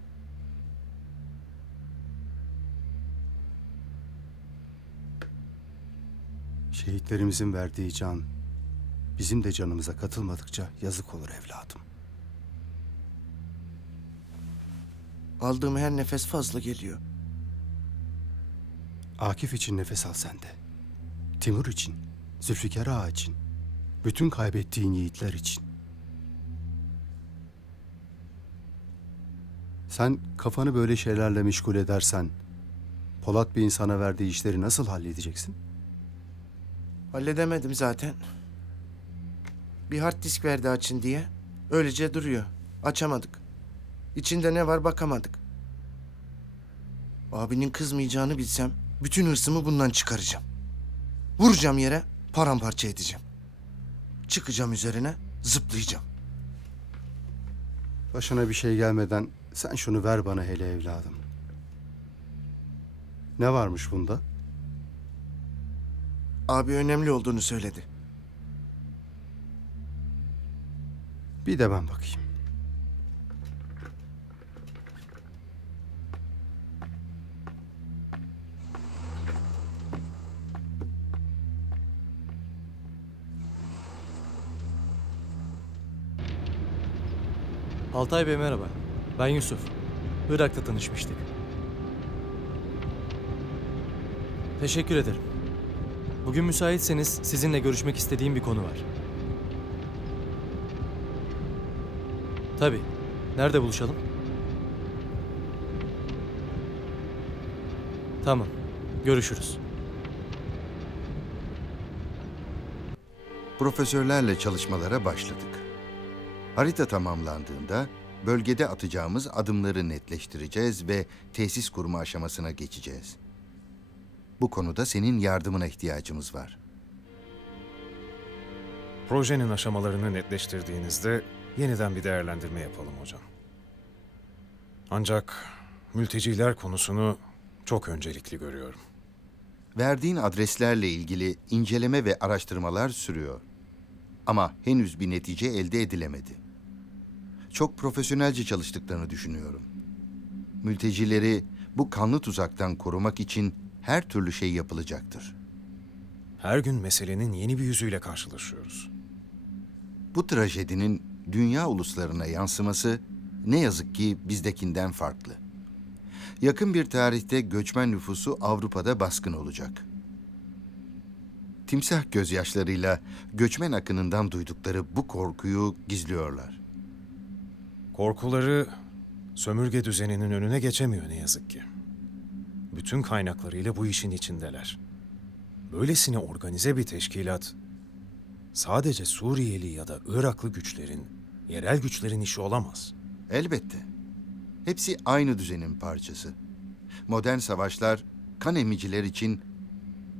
Şehitlerimizin verdiği can bizim de canımıza katılmadıkça yazık olur evladım. Aldığım her nefes fazla geliyor. Akif için nefes al sen de. Timur için, Zülfikar Ağa için, bütün kaybettiğin yiğitler için. Sen kafanı böyle şeylerle meşgul edersen, Polat Bey'in sana verdiği işleri nasıl halledeceksin? Halledemedim zaten. Bir hard disk verdi açın diye. Öylece duruyor. Açamadık. İçinde ne var bakamadık. Abinin kızmayacağını bilsem bütün hırsımı bundan çıkaracağım. Vuracağım yere, paramparça edeceğim. Çıkacağım üzerine, zıplayacağım. Başına bir şey gelmeden sen şunu ver bana hele evladım. Ne varmış bunda? Abi önemli olduğunu söyledi. Bir de ben bakayım. Altay Bey merhaba. Ben Yusuf. Irak'ta tanışmıştık. Teşekkür ederim. Bugün müsaitseniz sizinle görüşmek istediğim bir konu var. Tabii. Nerede buluşalım? Tamam. Görüşürüz. Profesörlerle çalışmalara başladık. Harita tamamlandığında bölgede atacağımız adımları netleştireceğiz ve tesis kurma aşamasına geçeceğiz. Bu konuda senin yardımına ihtiyacımız var. Projenin aşamalarını netleştirdiğinizde yeniden bir değerlendirme yapalım hocam. Ancak mülteciler konusunu çok öncelikli görüyorum. Verdiğin adreslerle ilgili inceleme ve araştırmalar sürüyor. Ama henüz bir netice elde edilemedi. Çok profesyonelce çalıştıklarını düşünüyorum. Mültecileri bu kanlı tuzaktan korumak için her türlü şey yapılacaktır. Her gün meselenin yeni bir yüzüyle karşılaşıyoruz. Bu trajedinin dünya uluslarına yansıması ne yazık ki bizdekinden farklı. Yakın bir tarihte göçmen nüfusu Avrupa'da baskın olacak. Timsah gözyaşlarıyla göçmen akınından duydukları bu korkuyu gizliyorlar. Korkuları sömürge düzeninin önüne geçemiyor ne yazık ki. Bütün kaynaklarıyla bu işin içindeler. Böylesine organize bir teşkilat sadece Suriyeli ya da Iraklı güçlerin, yerel güçlerin işi olamaz. Elbette. Hepsi aynı düzenin parçası. Modern savaşlar kan emiciler için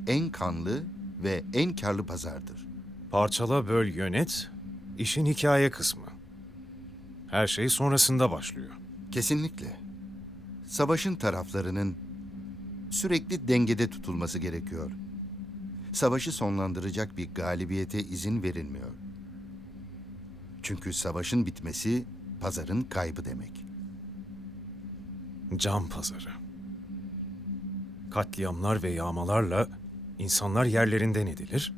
en kanlı ve en karlı pazardır. Parçala, böl, yönet, işin hikaye kısmı. Her şey sonrasında başlıyor. Kesinlikle. Savaşın taraflarının sürekli dengede tutulması gerekiyor. Savaşı sonlandıracak bir galibiyete izin verilmiyor. Çünkü savaşın bitmesi pazarın kaybı demek. Can pazarı. Katliamlar ve yağmalarla insanlar yerlerinden edilir.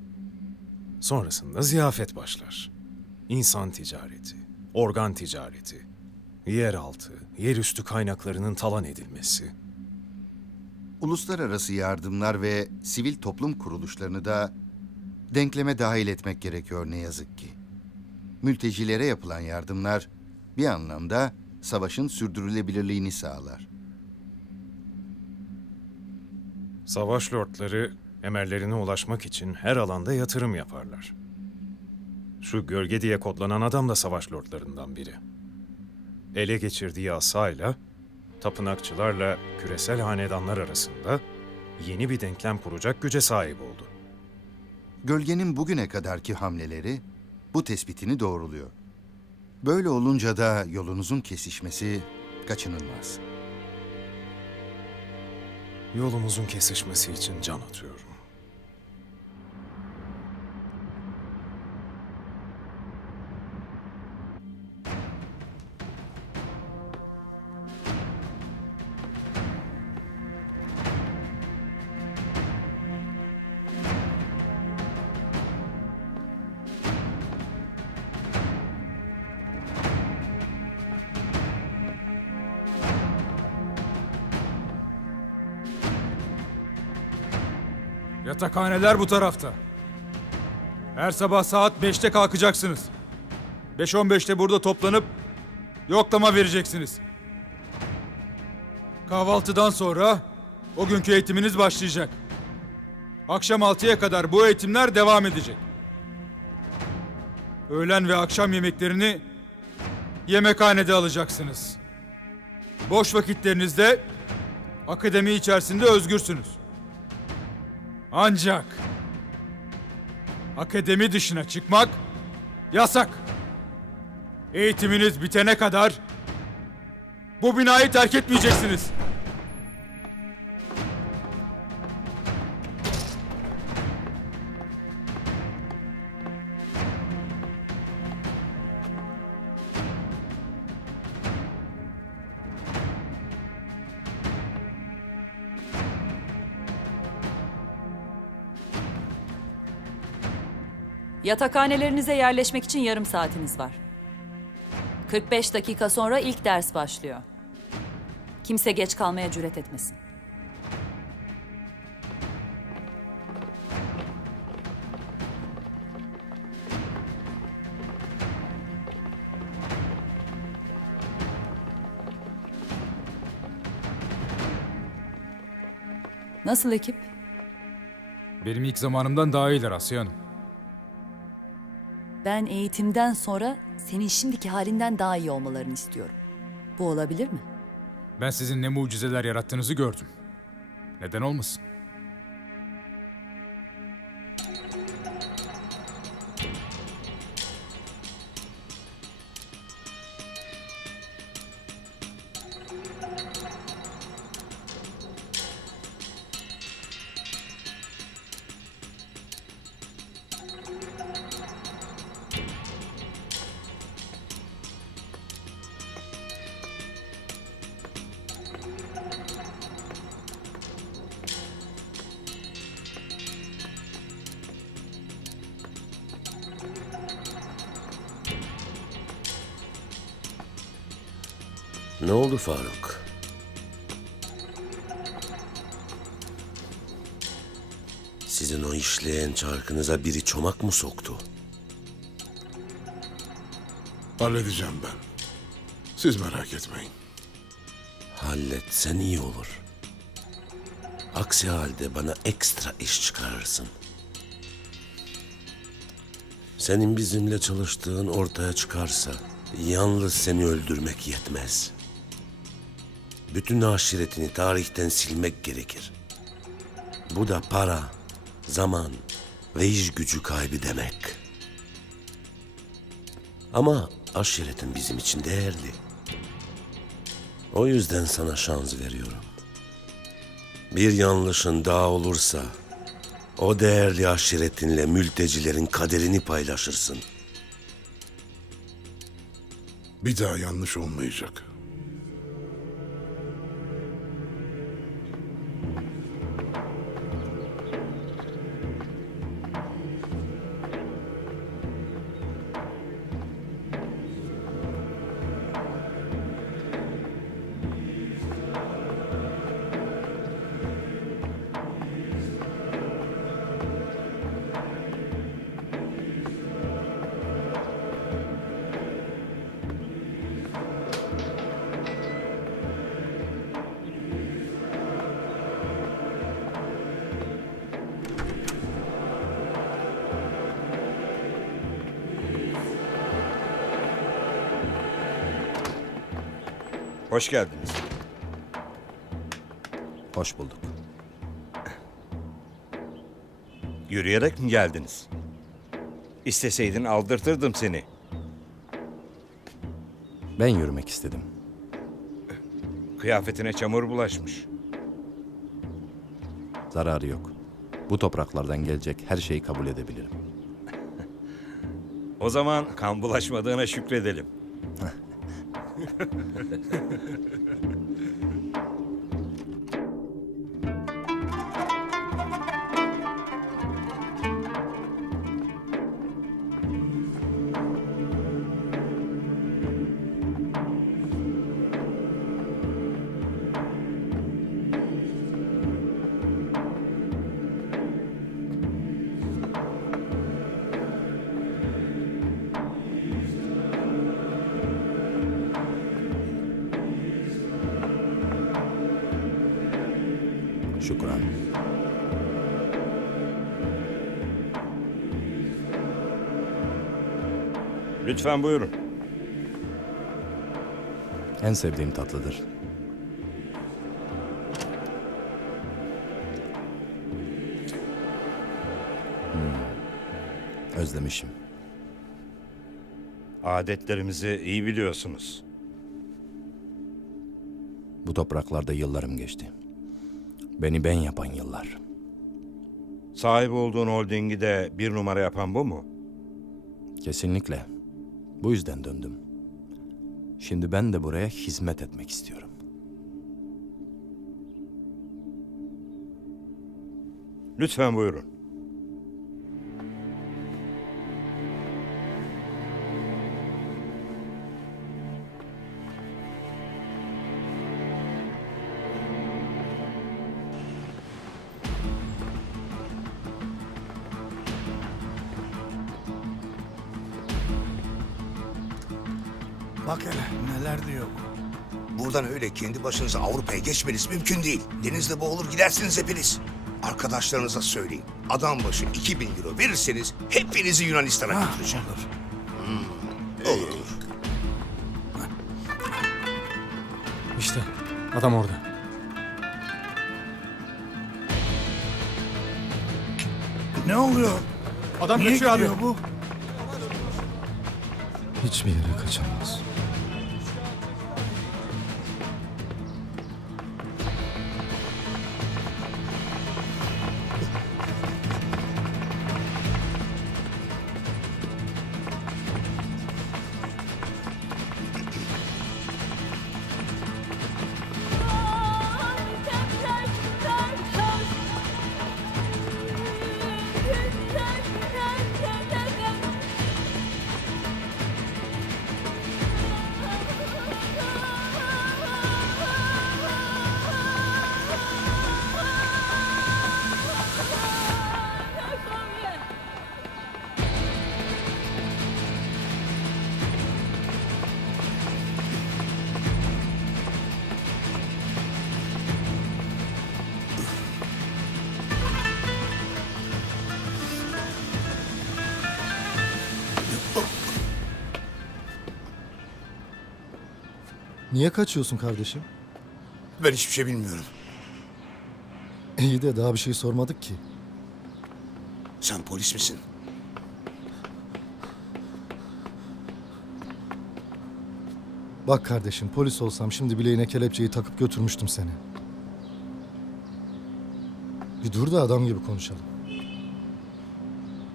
Sonrasında ziyafet başlar. İnsan ticareti, organ ticareti, yeraltı, yerüstü kaynaklarının talan edilmesi. Uluslararası yardımlar ve sivil toplum kuruluşlarını da denkleme dahil etmek gerekiyor ne yazık ki. Mültecilere yapılan yardımlar bir anlamda savaşın sürdürülebilirliğini sağlar. Savaş lordları emellerine ulaşmak için her alanda yatırım yaparlar. Şu gölge diye kodlanan adam da savaş lordlarından biri. Ele geçirdiği asayla, tapınakçılarla küresel hanedanlar arasında yeni bir denklem kuracak güce sahip oldu. Gölgenin bugüne kadarki hamleleri bu tespitini doğruluyor. Böyle olunca da yolunuzun kesişmesi kaçınılmaz. Yolumuzun kesişmesi için can atıyorum. Yatakhaneler bu tarafta. Her sabah saat 5'te kalkacaksınız. 5:15'te burada toplanıp yoklama vereceksiniz. Kahvaltıdan sonra o günkü eğitiminiz başlayacak. Akşam 6'ya kadar bu eğitimler devam edecek. Öğlen ve akşam yemeklerini yemekhanede alacaksınız. Boş vakitlerinizde akademi içerisinde özgürsünüz. Ancak akademi dışına çıkmak yasak. Eğitiminiz bitene kadar bu binayı terk etmeyeceksiniz. Yatakhanelerinize yerleşmek için yarım saatiniz var. 45 dakika sonra ilk ders başlıyor. Kimse geç kalmaya cüret etmesin. Nasıl ekip? Benim ilk zamanımdan daha iyiler Asya Hanım. Ben eğitimden sonra senin şimdiki halinden daha iyi olmalarını istiyorum. Bu olabilir mi? Ben sizin ne mucizeler yarattığınızı gördüm. Neden olmasın? Ne oldu Faruk? Sizin o işleyen çarkınıza biri çomak mı soktu? Halledeceğim ben. Siz merak etmeyin. Halletsen iyi olur. Aksi halde bana ekstra iş çıkarırsın. Senin bizimle çalıştığın ortaya çıkarsa yalnız seni öldürmek yetmez. Bütün aşiretini tarihten silmek gerekir. Bu da para, zaman ve iş gücü kaybı demek. Ama aşiretin bizim için değerli. O yüzden sana şans veriyorum. Bir yanlışın daha olursa o değerli aşiretinle mültecilerin kaderini paylaşırsın. Bir daha yanlış olmayacak. Hoş geldiniz. Hoş bulduk. Yürüyerek mi geldiniz? İsteseydin aldırtırdım seni. Ben yürümek istedim. Kıyafetine çamur bulaşmış. Zararı yok. Bu topraklardan gelecek her şeyi kabul edebilirim. O zaman kan bulaşmadığına şükredelim. Şükran. Lütfen buyurun. En sevdiğim tatlıdır. Özlemişim. Adetlerimizi iyi biliyorsunuz. Bu topraklarda yıllarım geçti. Beni ben yapan yıllar. Sahip olduğun holdingi de bir numara yapan bu mu? Kesinlikle. Bu yüzden döndüm. Şimdi ben de buraya hizmet etmek istiyorum. Lütfen buyurun. Bak hele neler diyor bu. Buradan öyle kendi başınıza Avrupa'ya geçmeniz mümkün değil. Denizde boğulur gidersiniz hepiniz. Arkadaşlarınıza söyleyin. Adam başı 2000 euro verirseniz hepinizi Yunanistan'a götüreceğim. Olur. Olur. İşte adam orada. Ne oluyor? Adam Niye kaçıyor abi. gidiyor bu? Hiçbir yere kaçamaz. Niye kaçıyorsun kardeşim? Ben hiçbir şey bilmiyorum. İyi de daha bir şey sormadık ki. Sen polis misin? Bak kardeşim, polis olsam şimdi bileğine kelepçeyi takıp götürmüştüm seni. Bir dur da adam gibi konuşalım.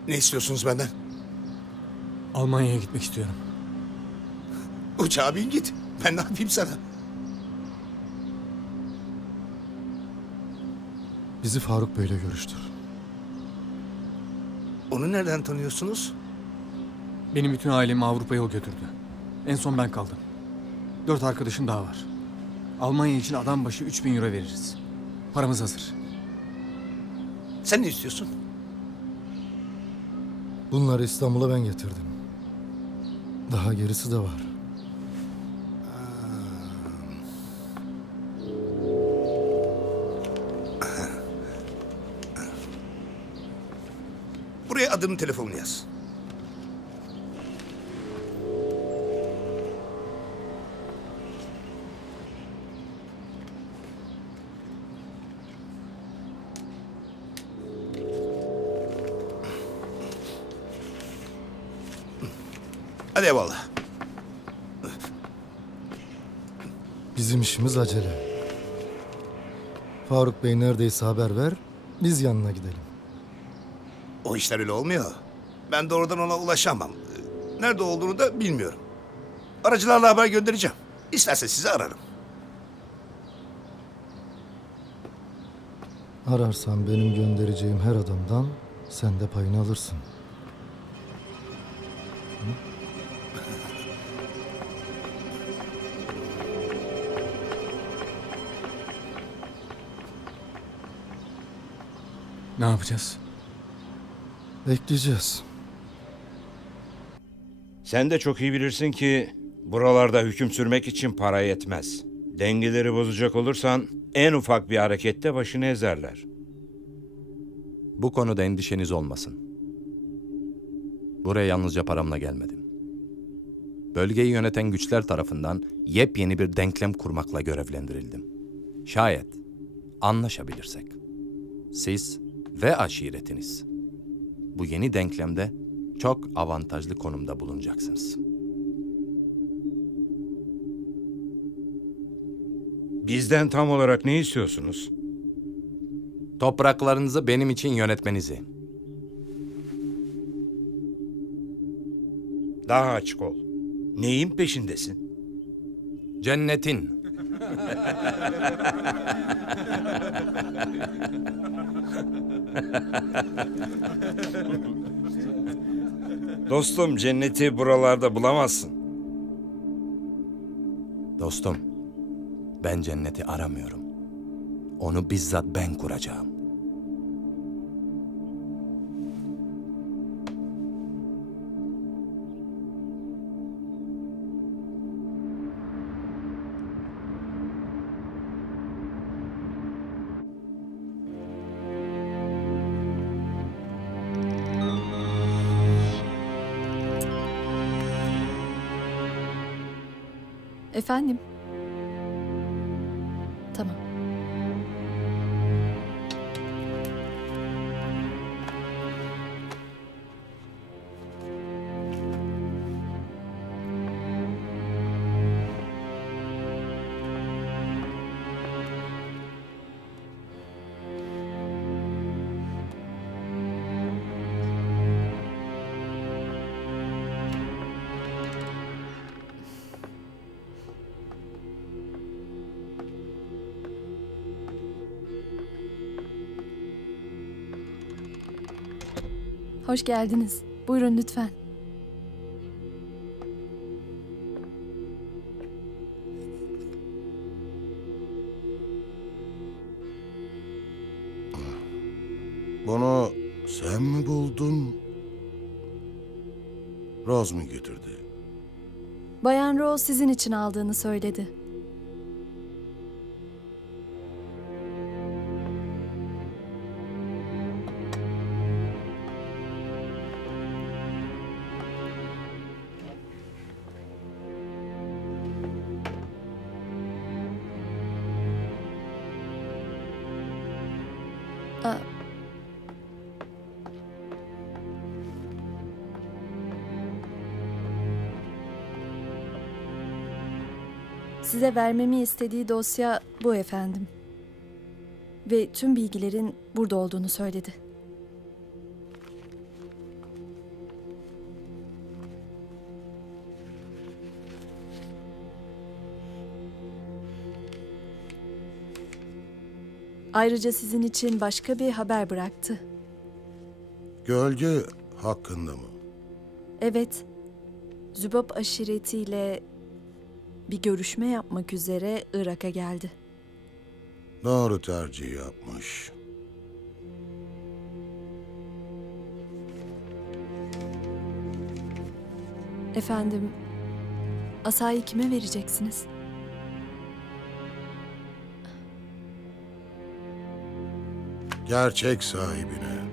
Ne istiyorsunuz benden? Almanya'ya gitmek istiyorum. Uçağa bin git. Ben ne yapayım sana? Bizi Faruk Bey'le görüştür. Onu nereden tanıyorsunuz? Benim bütün ailemi Avrupa'ya o götürdü. En son ben kaldım. 4 arkadaşım daha var. Almanya için adam başı 3000 euro veririz. Paramız hazır. Sen ne istiyorsun? Bunları İstanbul'a ben getirdim. Daha gerisi de var. Buraya adımı, telefonunu yaz. Hadi eyvallah. Bizim işimiz acele. Faruk Bey neredeyse haber ver, biz yanına gidelim. O işler öyle olmuyor. Ben doğrudan ona ulaşamam. Nerede olduğunu da bilmiyorum. Aracılarla haber göndereceğim. İsterse sizi ararım. Ararsan benim göndereceğim her adamdan sen de payını alırsın. Ne yapacağız? Bekleyeceğiz. Sen de çok iyi bilirsin ki buralarda hüküm sürmek için para yetmez. Dengeleri bozacak olursan en ufak bir harekette başını ezerler. Bu konuda endişeniz olmasın. Buraya yalnızca paramla gelmedim. Bölgeyi yöneten güçler tarafından yepyeni bir denklem kurmakla görevlendirildim. Şayet anlaşabilirsek, siz ve aşiretiniz bu yeni denklemde çok avantajlı konumda bulunacaksınız. Bizden tam olarak ne istiyorsunuz? Topraklarınızı benim için yönetmenizi. Daha açık ol. Neyin peşindesin? Cennetin. Dostum, cenneti buralarda bulamazsın. Dostum, ben cenneti aramıyorum. Onu bizzat ben kuracağım. Efendim? Tamam. Hoş geldiniz. Buyurun lütfen. Bunu sen mi buldun? Rose mu getirdi? Bayan Rose sizin için aldığını söyledi. Size vermemi istediği dosya bu efendim. Ve tüm bilgilerin burada olduğunu söyledi. Ayrıca sizin için başka bir haber bıraktı. Gölge hakkında mı? Evet, Zübap aşiretiyle bir görüşme yapmak üzere Irak'a geldi. Doğru tercih yapmış. Efendim, asayı kime vereceksiniz? Gerçek sahibine.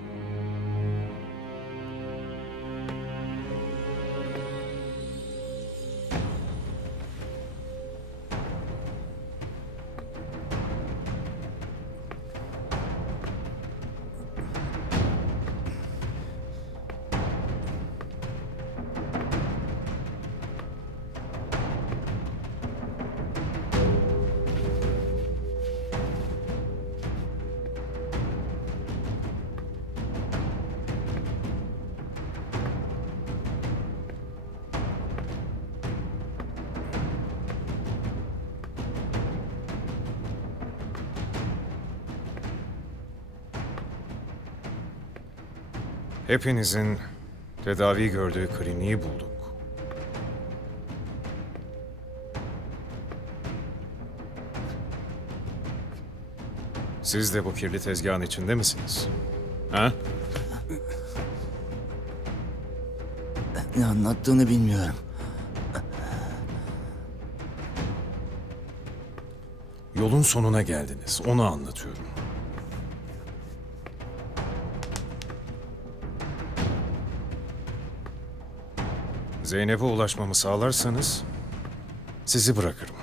Hepinizin tedavi gördüğü kliniği bulduk. Siz de bu kirli tezgahın içinde misiniz? Ha? Ne anlattığını bilmiyorum. Yolun sonuna geldiniz. Onu anlatıyorum. Zeynep'e ulaşmamı sağlarsanız sizi bırakırım.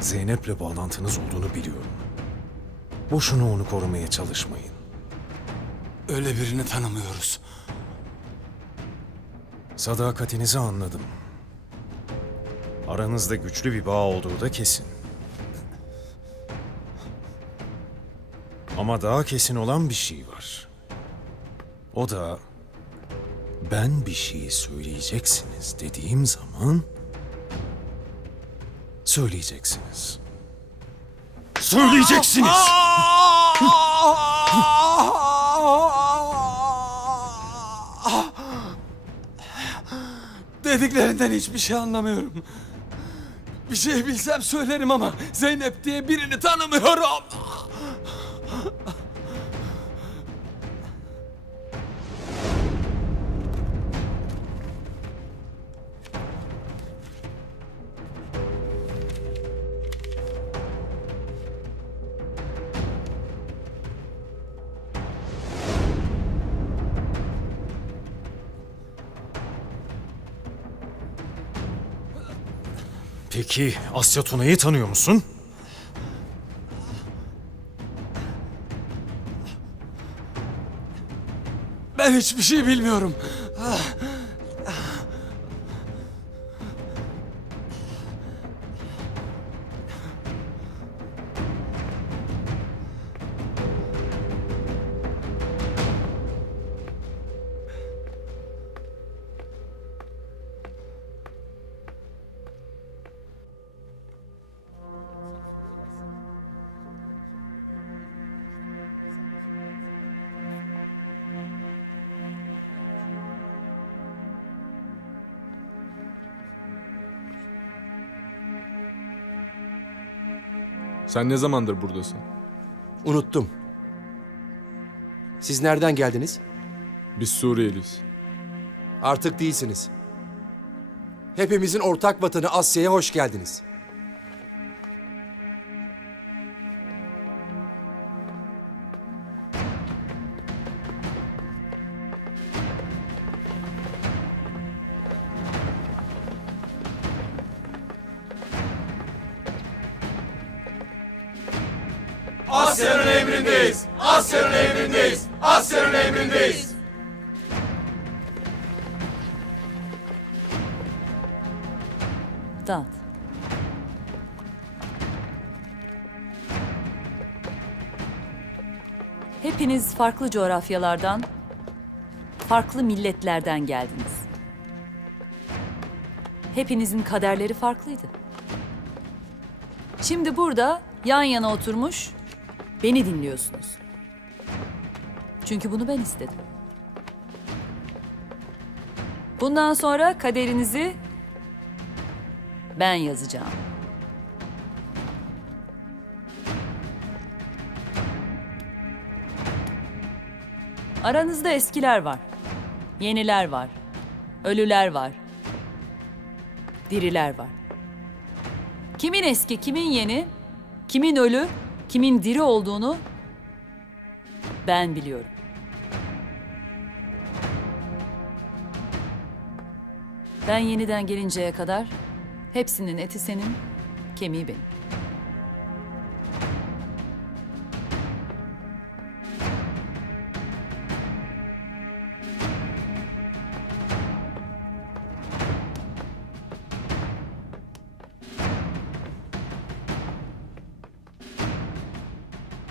Zeynep'le bağlantınız olduğunu biliyorum. Boşuna onu korumaya çalışmayın. Öyle birini tanımıyoruz. Sadakatinizi anladım. Aranızda güçlü bir bağ olduğu da kesin. Ama daha kesin olan bir şey var. O da ben bir şeyi söyleyeceksiniz dediğim zaman söyleyeceksiniz. Söyleyeceksiniz! Dediklerinden hiçbir şey anlamıyorum. Bir şey bilsem söylerim ama Zeynep diye birini tanımıyorum. Peki Asya Tuna'yı tanıyor musun? Ben hiçbir şey bilmiyorum. Sen ne zamandır buradasın? Unuttum. Siz nereden geldiniz? Biz Suriyeliyiz. Artık değilsiniz. Hepimizin ortak vatanı Asya'ya hoş geldiniz. Asya'nın emrindeyiz. Asya'nın emrindeyiz. Asya'nın emrindeyiz. Dağıt. Hepiniz farklı coğrafyalardan, farklı milletlerden geldiniz. Hepinizin kaderleri farklıydı. Şimdi burada yan yana oturmuş beni dinliyorsunuz. Çünkü bunu ben istedim. Bundan sonra kaderinizi ben yazacağım. Aranızda eskiler var, yeniler var, ölüler var, diriler var. Kimin eski, kimin yeni, kimin ölü, kimin diri olduğunu ben biliyorum. Ben yeniden gelinceye kadar hepsinin eti senin, kemiği benim.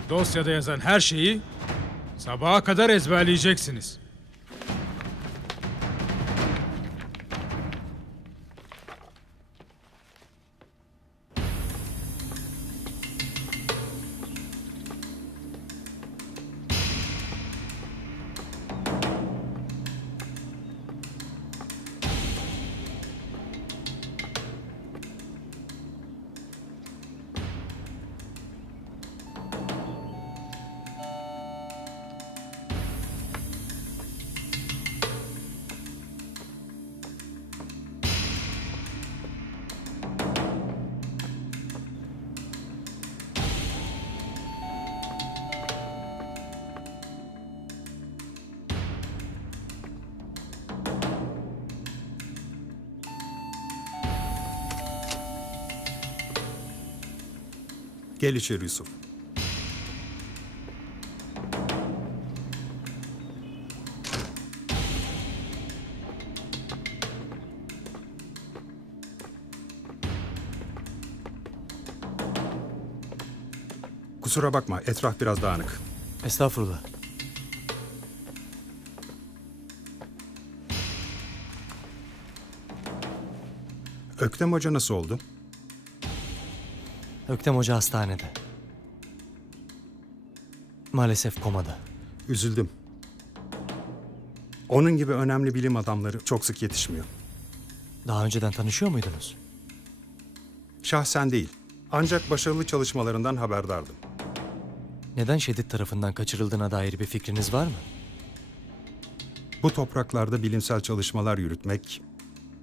Dosyada yazan her şeyi sabaha kadar ezberleyeceksiniz. Gel içeri Yusuf. Kusura bakma, etraf biraz dağınık. Estağfurullah. Öktem Hoca nasıl oldu? Öktem Hoca hastanede. Maalesef komada. Üzüldüm. Onun gibi önemli bilim adamları çok sık yetişmiyor. Daha önceden tanışıyor muydunuz? Şahsen değil. Ancak başarılı çalışmalarından haberdardım. Neden Şedid tarafından kaçırıldığına dair bir fikriniz var mı? Bu topraklarda bilimsel çalışmalar yürütmek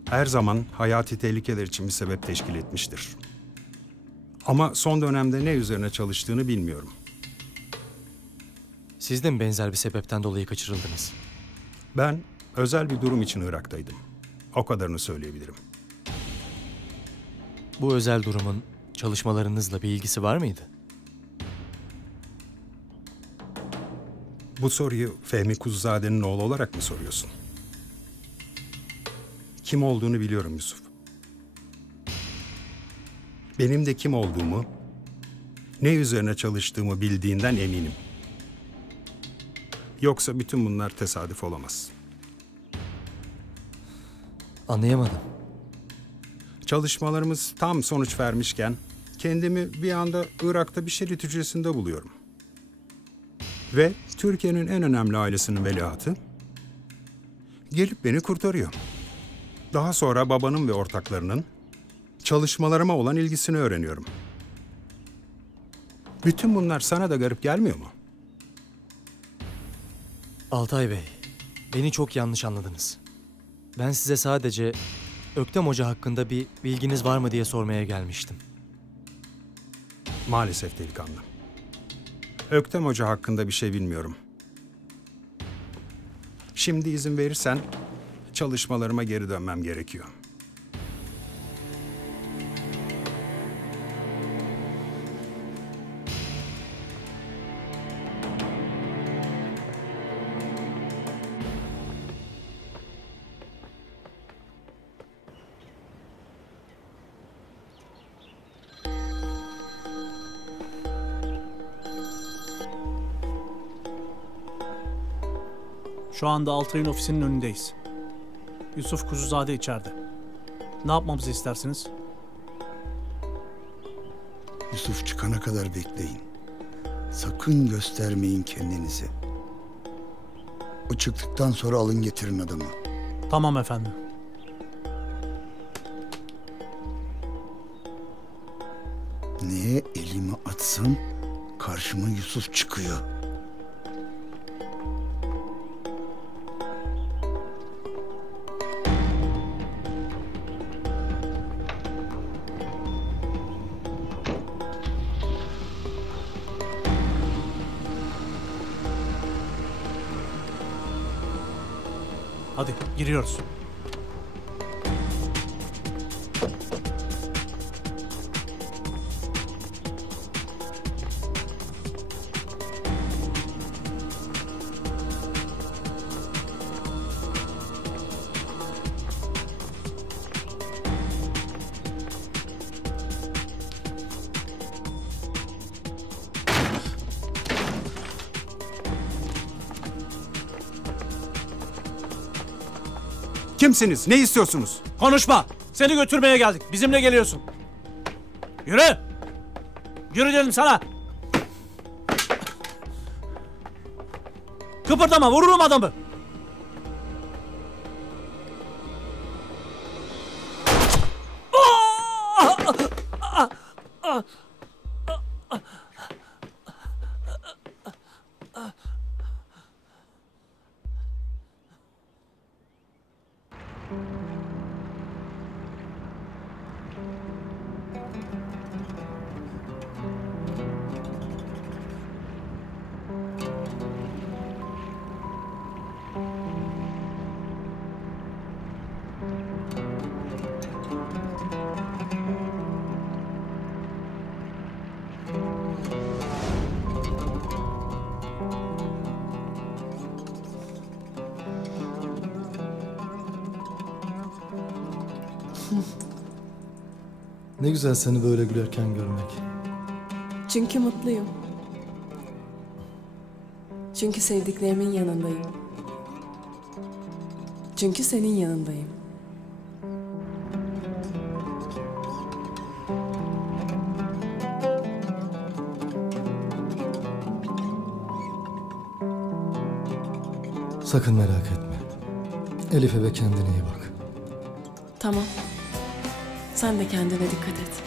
her zaman hayati tehlikeler için bir sebep teşkil etmiştir. Ama son dönemde ne üzerine çalıştığını bilmiyorum. Siz de mi benzer bir sebepten dolayı kaçırıldınız? Ben özel bir durum için Irak'taydım. O kadarını söyleyebilirim. Bu özel durumun çalışmalarınızla bir ilgisi var mıydı? Bu soruyu Fehmi Kuzuzade'nin oğlu olarak mı soruyorsun? Kim olduğunu biliyorum Yusuf. Benim de kim olduğumu, ne üzerine çalıştığımı bildiğinden eminim. Yoksa bütün bunlar tesadüf olamaz. Anlayamadım. Çalışmalarımız tam sonuç vermişken kendimi bir anda Irak'ta bir şerit hücresinde buluyorum. Ve Türkiye'nin en önemli ailesinin veliahtı gelip beni kurtarıyor. Daha sonra babanın ve ortaklarının çalışmalarıma olan ilgisini öğreniyorum. Bütün bunlar sana da garip gelmiyor mu? Altay Bey, beni çok yanlış anladınız. Ben size sadece Öktem Hoca hakkında bir bilginiz var mı diye sormaya gelmiştim. Maalesef delikanlı. Öktem Hoca hakkında bir şey bilmiyorum. Şimdi izin verirsen çalışmalarıma geri dönmem gerekiyor. Şu anda Altay'ın ofisinin önündeyiz. Yusuf Kuzuzade içeride. Ne yapmamızı istersiniz? Yusuf çıkana kadar bekleyin. Sakın göstermeyin kendinizi. O çıktıktan sonra alın getirin adamı. Tamam efendim. Neye elimi atsam karşıma Yusuf çıkıyor. Hadi giriyoruz. Kimsiniz? Ne istiyorsunuz? Konuşma. Seni götürmeye geldik. Bizimle geliyorsun. Yürü. Yürü dedim sana. Kıpırdama, vururum adamı. Ne güzel seni böyle gülerken görmek. Çünkü mutluyum. Çünkü sevdiklerimin yanındayım. Çünkü senin yanındayım. Sakın merak etme. Elif'e ve kendine iyi bak. Tamam. Sen de kendine dikkat et.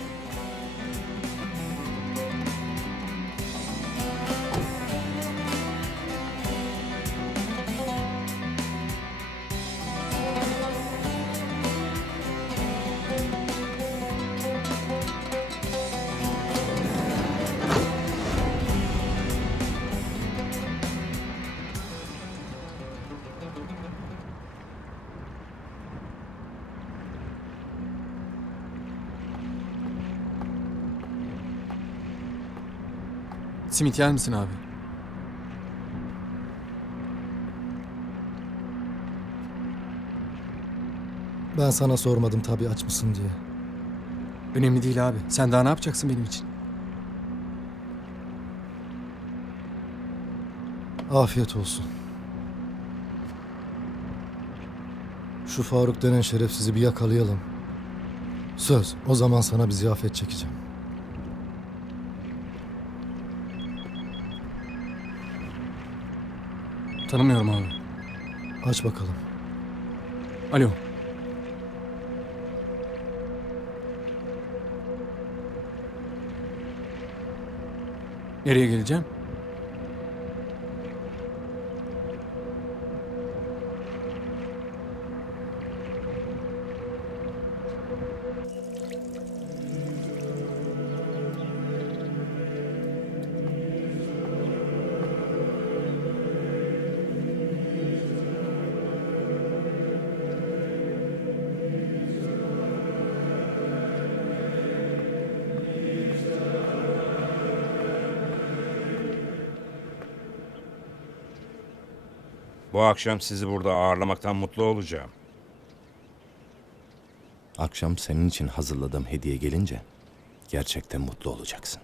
Simit yer misin abi? Ben sana sormadım tabii aç mısın diye. Önemli değil abi. Sen daha ne yapacaksın benim için? Afiyet olsun. Şu Faruk denen şerefsizi bir yakalayalım. Söz, o zaman sana bir ziyafet çekeceğim. Tanımıyorum abi. Aç bakalım. Alo. Nereye geleceğim? Bu akşam sizi burada ağırlamaktan mutlu olacağım. Akşam senin için hazırladığım hediye gelince gerçekten mutlu olacaksın.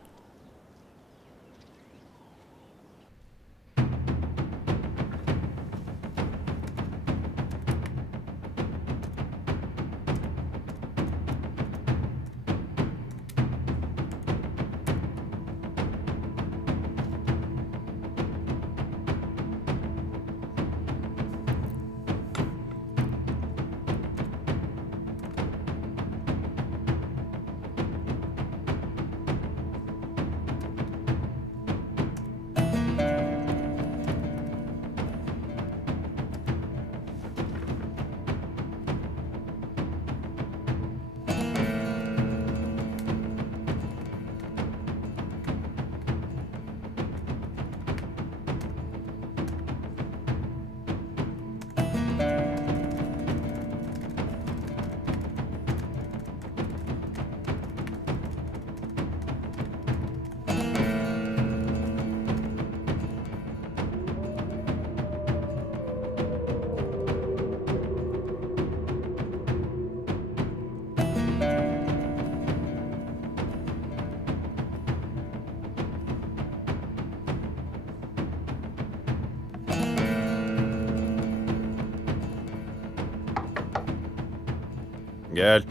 Gel.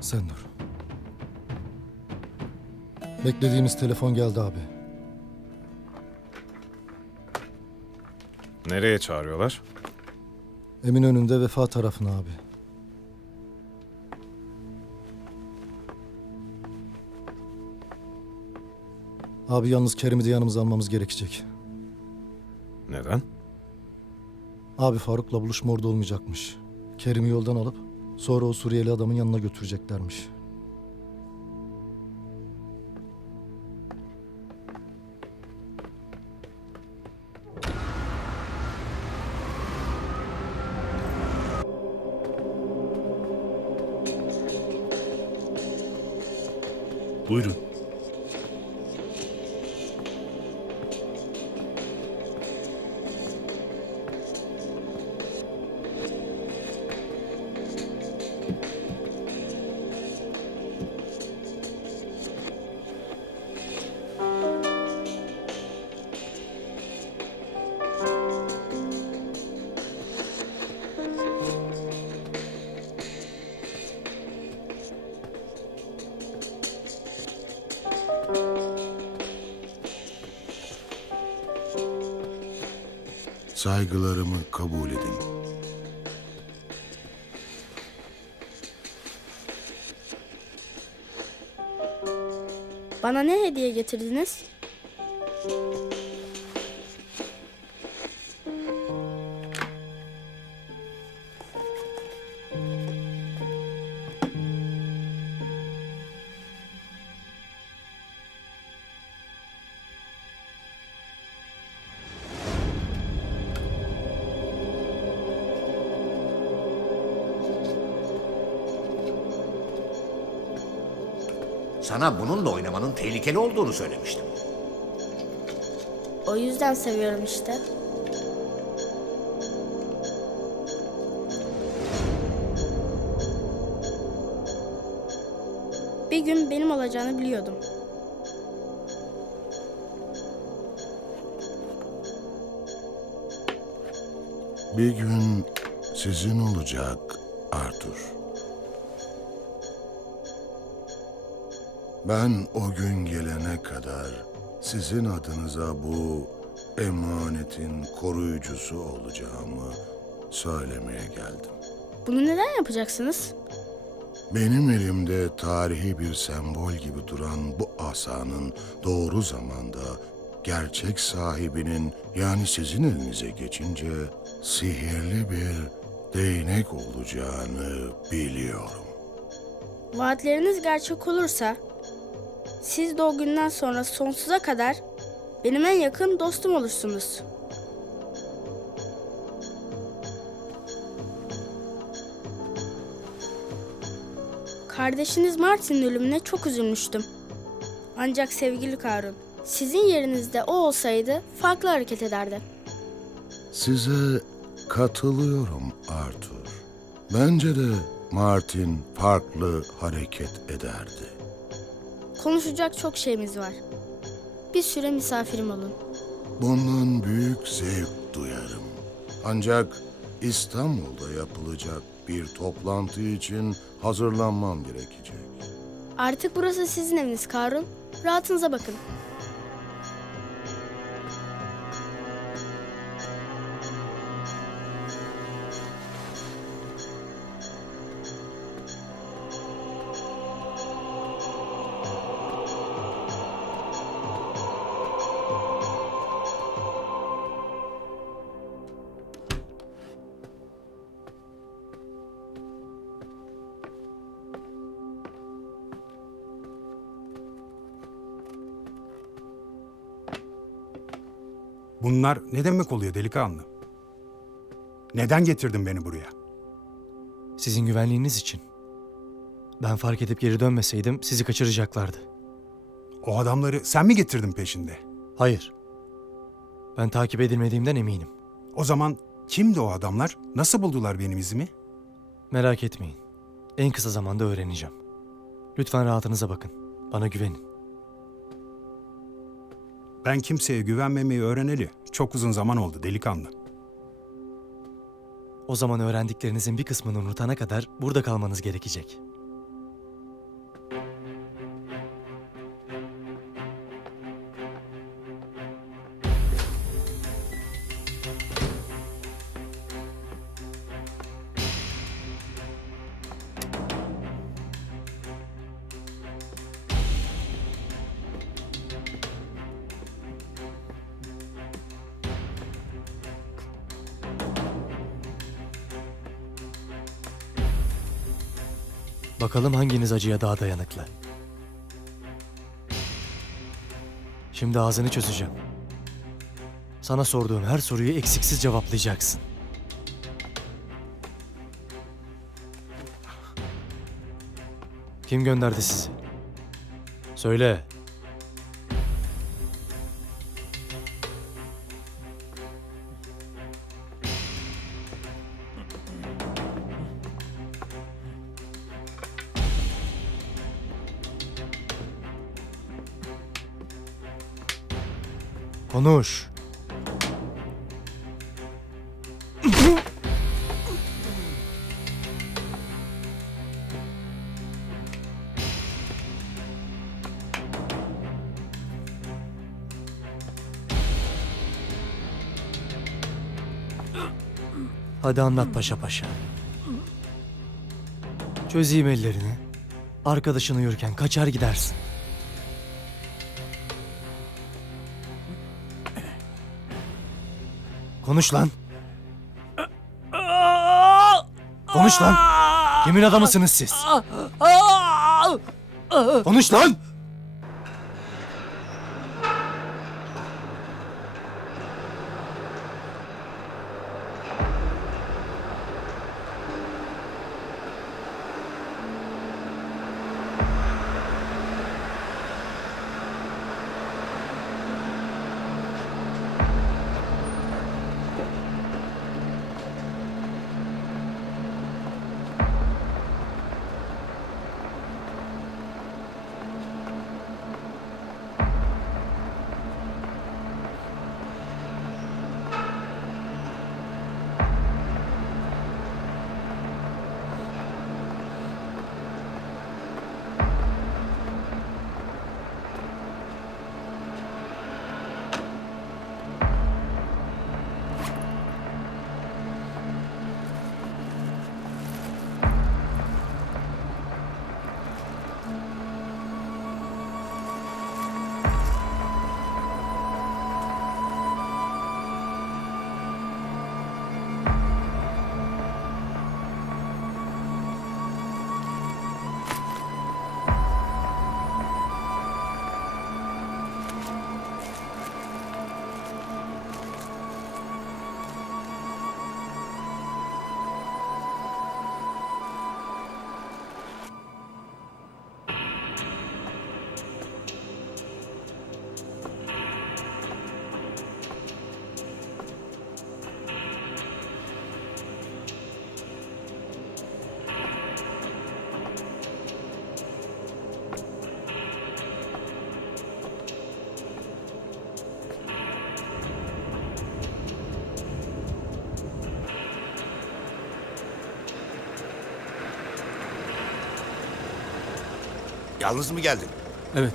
Sen dur. Beklediğimiz telefon geldi abi. Nereye çağırıyorlar? Eminönü'nde Vefa tarafına abi. Abi yalnız Kerim'i de yanımıza almamız gerekecek. Neden? Abi Faruk'la buluşma orada olmayacakmış. Kerim'i yoldan alıp sonra o Suriyeli adamın yanına götüreceklermiş. Buyurun. Saygılarımı kabul edin. Bana ne hediye getirdiniz? Sana bununla oynamanın tehlikeli olduğunu söylemiştim. O yüzden seviyorum işte. Bir gün benim olacağını biliyordum. Bir gün sizin olacak Arthur. Ben o gün gelene kadar sizin adınıza bu emanetin koruyucusu olacağımı söylemeye geldim. Bunu neden yapacaksınız? Benim elimde tarihi bir sembol gibi duran bu asanın doğru zamanda gerçek sahibinin yani sizin elinize geçince sihirli bir değnek olacağını biliyorum. Vaatleriniz gerçek olursa siz de o günden sonra sonsuza kadar benim en yakın dostum olursunuz. Kardeşiniz Martin'in ölümüne çok üzülmüştüm. Ancak sevgili Karun, sizin yerinizde o olsaydı farklı hareket ederdi. Size katılıyorum Arthur. Bence de Martin farklı hareket ederdi. Konuşacak çok şeyimiz var. Bir süre misafirim olun. Bundan büyük zevk duyarım. Ancak İstanbul'da yapılacak bir toplantı için hazırlanmam gerekecek. Artık burası sizin eviniz Karun. Rahatınıza bakın. Bunlar ne demek oluyor delikanlı? Neden getirdin beni buraya? Sizin güvenliğiniz için. Ben fark edip geri dönmeseydim sizi kaçıracaklardı. O adamları sen mi getirdin peşinde? Hayır. Ben takip edilmediğimden eminim. O zaman kimdi o adamlar? Nasıl buldular benim izimi? Merak etmeyin. En kısa zamanda öğreneceğim. Lütfen rahatınıza bakın. Bana güvenin. Ben kimseye güvenmemeyi öğreneli çok uzun zaman oldu delikanlı. O zaman öğrendiklerinizin bir kısmını unutana kadar burada kalmanız gerekecek. Bakalım hanginiz acıya daha dayanıklı. Şimdi ağzını çözeceğim. Sana sorduğum her soruyu eksiksiz cevaplayacaksın. Kim gönderdi sizi? Söyle. Konuş. Hadi anlat paşa paşa. Çözeyim ellerini. Arkadaşın uyurken kaçar gidersin. Konuş lan. Konuş lan. Kimin adamısınız siz? Konuş lan. Yalnız mı geldin? Evet.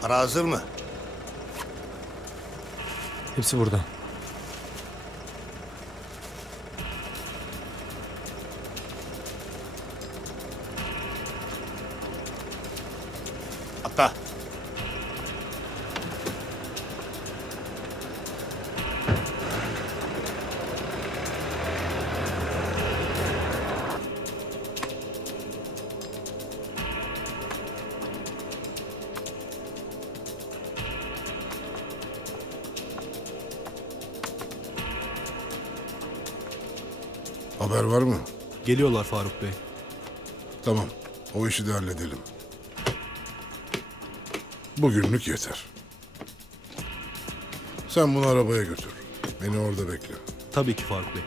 Para hazır mı? Hepsi burada. Atla. Haber var mı? Geliyorlar Faruk Bey. Tamam. O işi de halledelim. Bugünlük yeter. Sen bunu arabaya götür. Beni orada bekle. Tabii ki Faruk Bey.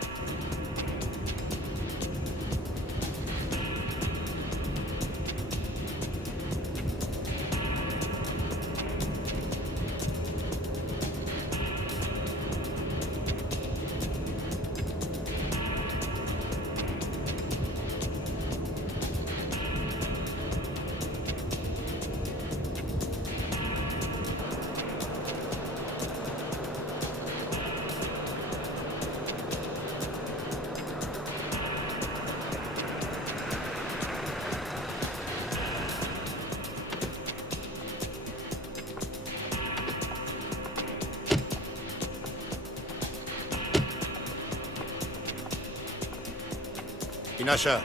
İn aşağı.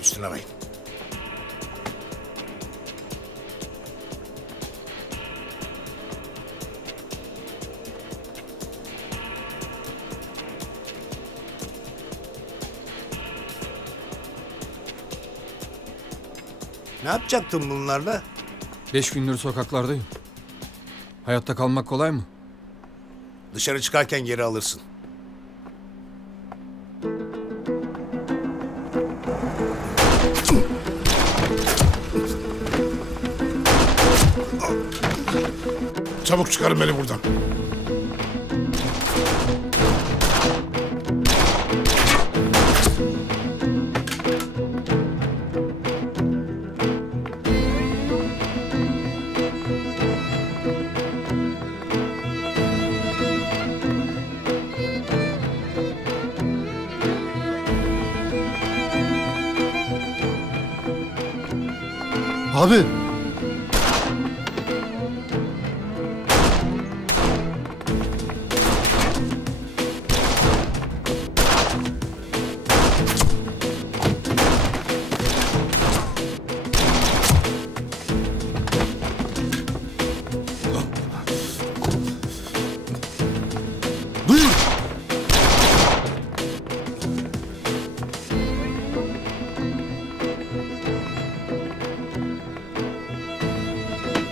Üstüne arayın. Ne yapacaktın bunlarla? 5 gündür sokaklardayım. Hayatta kalmak kolay mı? Dışarı çıkarken geri alırsın. Çabuk çıkarın beni buradan. Abi.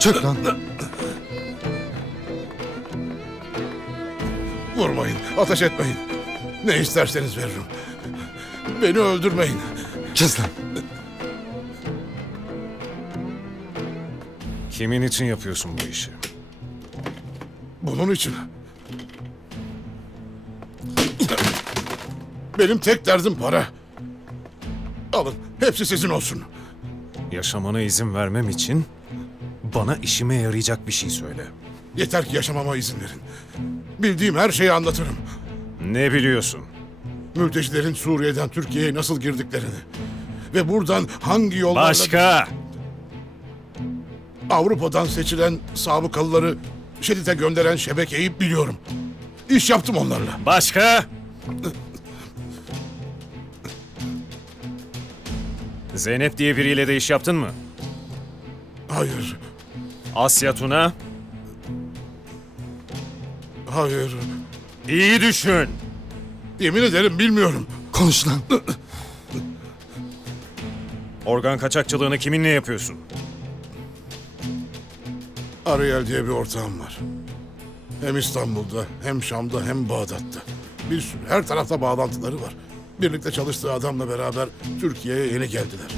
Çık lan. Vurmayın, ateş etmeyin. Ne isterseniz veririm. Beni öldürmeyin. Kes lan. Kimin için yapıyorsun bu işi? Bunun için. Benim tek derdim para. Alın, hepsi sizin olsun. Yaşamana izin vermem için bana işime yarayacak bir şey söyle. Yeter ki yaşamama izin verin. Bildiğim her şeyi anlatırım. Ne biliyorsun? Mültecilerin Suriye'den Türkiye'ye nasıl girdiklerini ve buradan hangi yollarla... Başka? Avrupa'dan seçilen sabıkalıları Şedid'e gönderen şebekeyi biliyorum. İş yaptım onlarla. Başka? Zeynep diye biriyle de iş yaptın mı? Hayır. Asya Tuna? Hayır. İyi düşün. Yemin ederim bilmiyorum. Konuş lan. Organ kaçakçılığını kiminle yapıyorsun? Ariel diye bir ortağım var. Hem İstanbul'da, hem Şam'da, hem Bağdat'ta. Bir sürü, her tarafta bağlantıları var. Birlikte çalıştığı adamla beraber Türkiye'ye yeni geldiler.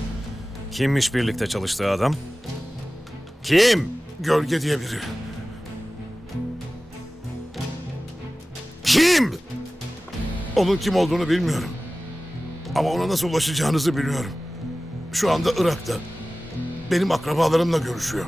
Kimmiş birlikte çalıştığı adam? Kim? Gölge diye biri. Kim? Onun kim olduğunu bilmiyorum. Ama ona nasıl ulaşacağınızı biliyorum. Şu anda Irak'ta. Benim akrabalarımla görüşüyor.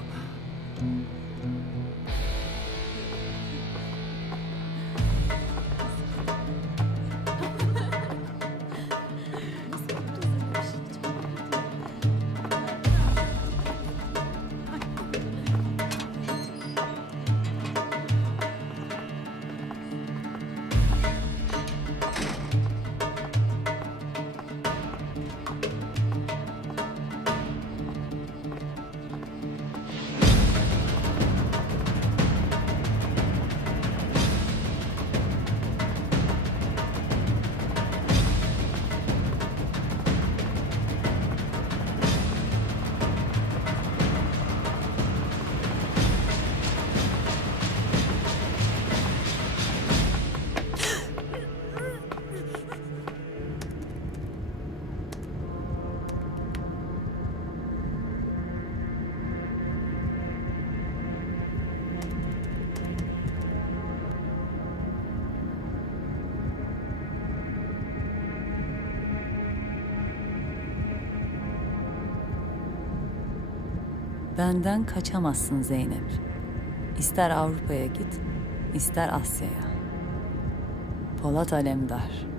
Benden kaçamazsın Zeynep. İster Avrupa'ya git, ister Asya'ya. Polat Alemdar.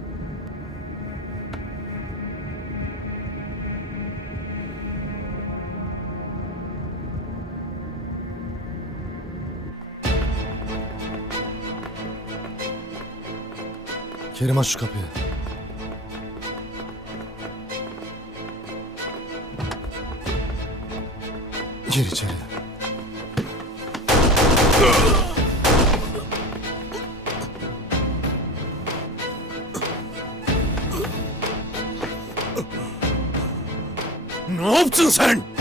Kerim aç şu kapıyı. Gir içeri. Ne yaptın sen?